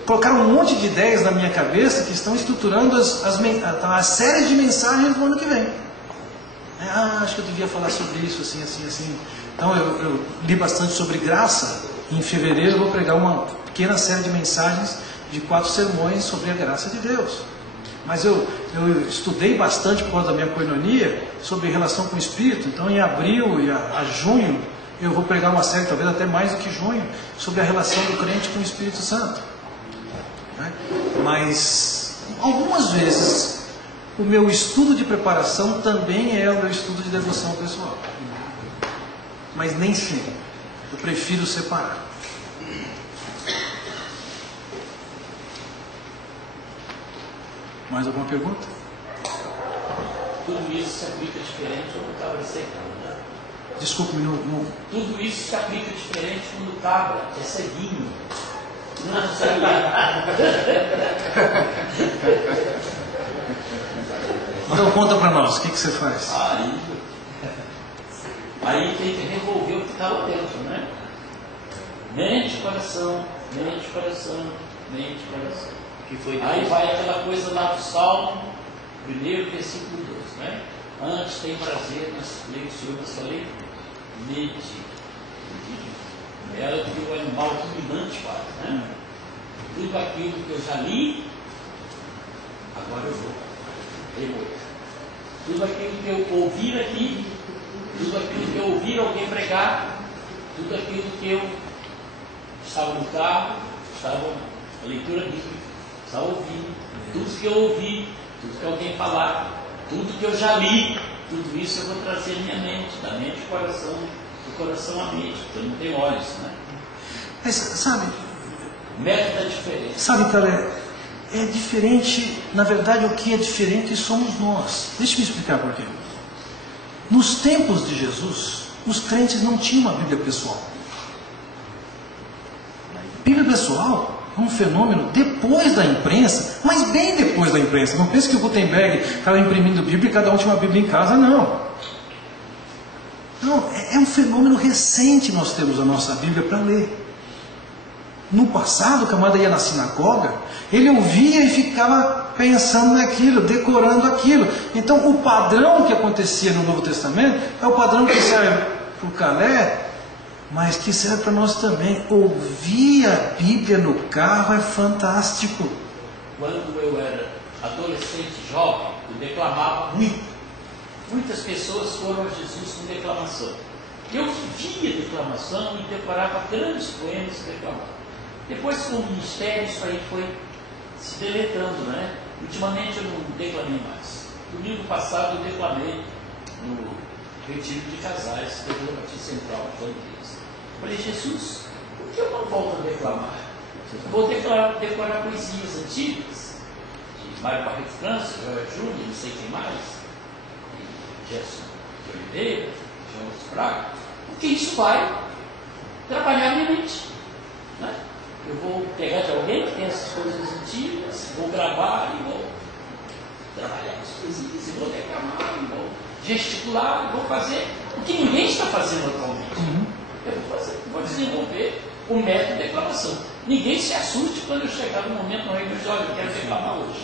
colocaram um monte de ideias na minha cabeça que estão estruturando a série de mensagens do ano que vem. Acho que eu devia falar sobre isso, assim, assim, assim. Então eu li bastante sobre graça. Em fevereiro eu vou pregar uma pequena série de mensagens de 4 sermões sobre a graça de Deus. Mas eu estudei bastante por causa da minha koinonia sobre relação com o Espírito. Então em abril e a junho eu vou pregar uma série, talvez até mais do que junho, sobre a relação do crente com o Espírito Santo. Mas algumas vezes o meu estudo de preparação também é o meu estudo de devoção pessoal. Mas nem sempre. Eu prefiro separar. Mais alguma pergunta? Tudo isso se aplica diferente quando o cabra é cegado, né? Desculpe, não. Tudo isso se aplica diferente quando o cabra é ceguinho. Não sei. Então conta para nós, o que você faz? Aí tem que revolver o que está lá dentro, né? Mente, coração, mente, coração, mente, coração. Aí vai aquela coisa lá do Salmo, 1º versículo 2, né? Antes tem prazer nas leis do Senhor, na sua lei, mente. Ela que o animal dominante faz, né? Tudo aquilo que eu já li, agora eu vou remover. Tudo aquilo que eu ouvir aqui, tudo aquilo que eu ouvir alguém pregar, tudo aquilo que eu estava no carro, estava na leitura bíblica, estava ouvindo, tudo que eu ouvi, tudo que alguém falar, tudo que eu já li, tudo isso eu vou trazer na minha mente, da mente ao coração, do coração à mente, porque eu não tenho olhos, né? Mas, sabe, O método é diferente. Sabe, Calé, é diferente, na verdade o que é diferente somos nós. Deixa eu me explicar por quê. Nos tempos de Jesus, os crentes não tinham uma Bíblia pessoal. Bíblia pessoal é um fenômeno depois da imprensa, mas bem depois da imprensa. Não pense que o Gutenberg estava imprimindo Bíblia e cada um tinha uma Bíblia em casa, não. Não, é um fenômeno recente nós temos a nossa Bíblia para ler. No passado, o camarada ia na sinagoga, ele ouvia e ficava pensando naquilo, decorando aquilo. Então, o padrão que acontecia no Novo Testamento é o padrão que serve para o Calé, mas que serve para nós também. Ouvir a Bíblia no carro é fantástico. Quando eu era adolescente, jovem, eu declamava muito. Muitas pessoas foram a Jesus com declamação. Eu vivia declamação e decorava grandes poemas e declamava. Depois, com o ministério, isso aí foi se deletando, né? Ultimamente eu não declamei mais. Domingo passado eu declamei no retiro de casais da Igreja Batista Central de Flandres. Falei, Jesus, por que eu não volto a declamar? Eu vou decorar poesias antigas, de Mário Barreto França, Joel Júnior, não sei quem mais, Gerson de Oliveira, João Braga, porque isso vai trabalhar minha mente, né? Eu vou pegar de alguém que tem essas coisas antigas, vou gravar e vou trabalhar as poesias, e vou declamar, e vou gesticular, e vou fazer o que ninguém está fazendo atualmente. Eu vou fazer, vou desenvolver o método de declamação. Ninguém se assuste quando eu chegar no momento no reino de olha, eu quero declamar hoje.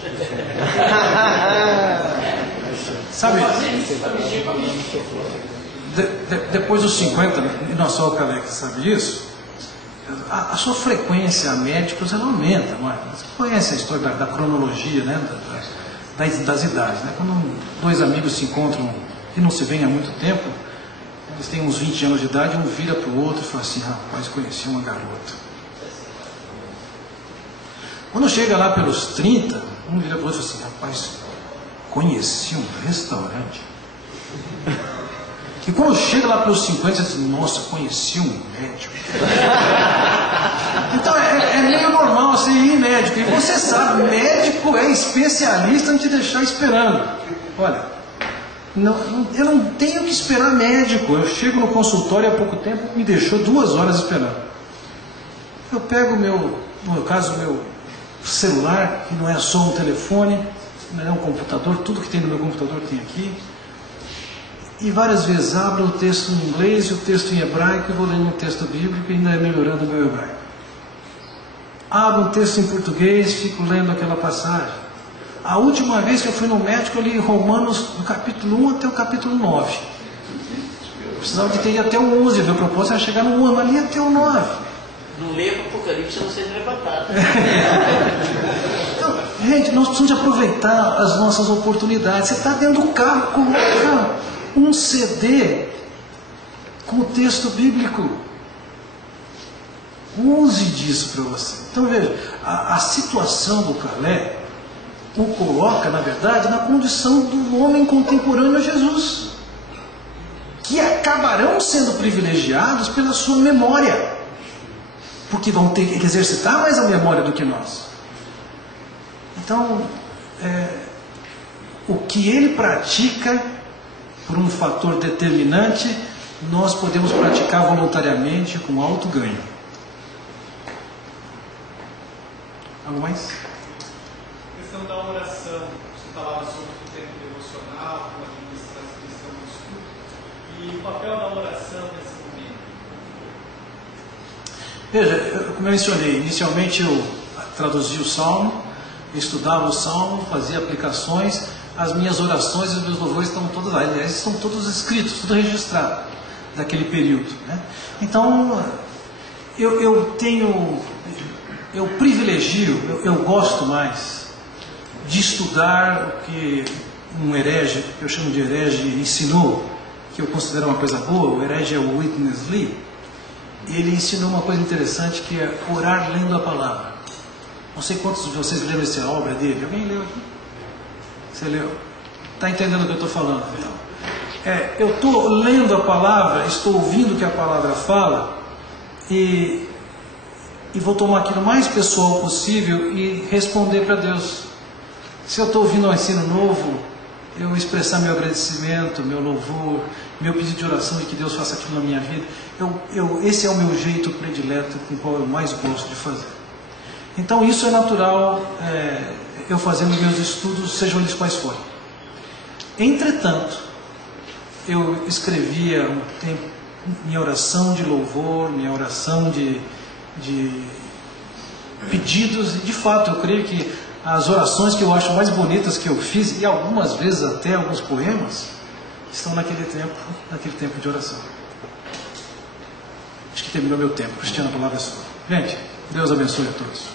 Sabe, vou fazer isso para mexer com a mente. Depois dos 50, e não só o Calé que sabe isso, a sua frequência a médicos ela aumenta. Você conhece a história da cronologia, né? das idades. Né? Quando dois amigos se encontram e não se veem há muito tempo, eles têm uns 20 anos de idade, um vira para o outro e fala assim, rapaz, conheci uma garota. Quando chega lá pelos 30, um vira para o outro e fala assim, rapaz, conheci um restaurante. E quando chega lá pelos 50, você diz, nossa, conheci um médico. Então é meio normal você ir em médico. E você sabe, médico é especialista em te deixar esperando. Olha, eu não tenho que esperar médico. Eu chego no consultório há pouco tempo, me deixou 2 horas esperando. Eu pego no meu caso, meu celular, que não é só um telefone, não é um computador, tudo que tem no meu computador tem aqui. E várias vezes abro o texto em inglês e o texto em hebraico e vou lendo um texto bíblico e ainda melhorando o meu hebraico. Abro um texto em português, fico lendo aquela passagem. A última vez que eu fui no médico, eu li Romanos do capítulo 1 até o capítulo 9. Eu precisava de ter ido até o 11, meu propósito era chegar no 1, mas li até o 9. Não leia o Apocalipse, não seja levantado. Então, gente, nós precisamos de aproveitar as nossas oportunidades. Você está dentro do carro, coloca um CD com o texto bíblico. Use disso para você. Então veja, a situação do Calé o coloca, na verdade, na condição do homem contemporâneo a Jesus, que acabarão sendo privilegiados pela sua memória, porque vão ter que exercitar mais a memória do que nós. Então, o que ele pratica, por um fator determinante, nós podemos praticar voluntariamente com alto ganho. Algo mais? A questão da oração, você falava sobre o tempo devocional, como administrar a questão do estudo, e o papel da oração nesse momento. Veja, como eu mencionei, inicialmente eu traduzia o Salmo, estudava o Salmo, fazia aplicações, as minhas orações e os meus louvores estão todos lá, aliás, estão todos escritos, tudo registrado daquele período. Né? Então, eu privilegio, eu gosto mais de estudar o que um herege, que eu chamo de herege, ensinou, que eu considero uma coisa boa. O herege é o Witness Lee. Ele ensinou uma coisa interessante, que é orar lendo a palavra. Não sei quantos de vocês leram essa obra dele. Alguém leu aqui? Você leu? Está entendendo o que eu estou falando? Eu estou lendo a palavra, estou ouvindo o que a palavra fala, e e vou tomar aquilo mais pessoal possível e responder para Deus. Se eu estou ouvindo um ensino novo, eu expressar meu agradecimento, meu louvor, meu pedido de oração de que Deus faça aquilo na minha vida, esse é o meu jeito predileto com o qual eu mais gosto de fazer. Então isso é natural, eu fazendo meus estudos, sejam eles quais forem. Entretanto, eu escrevia um tempo, minha oração de louvor, minha oração de pedidos, e de fato eu creio que as orações que eu acho mais bonitas que eu fiz, e algumas vezes até alguns poemas, estão naquele tempo de oração. Acho que terminou meu tempo. Cristiano, a palavra é sua. Gente, Deus abençoe a todos.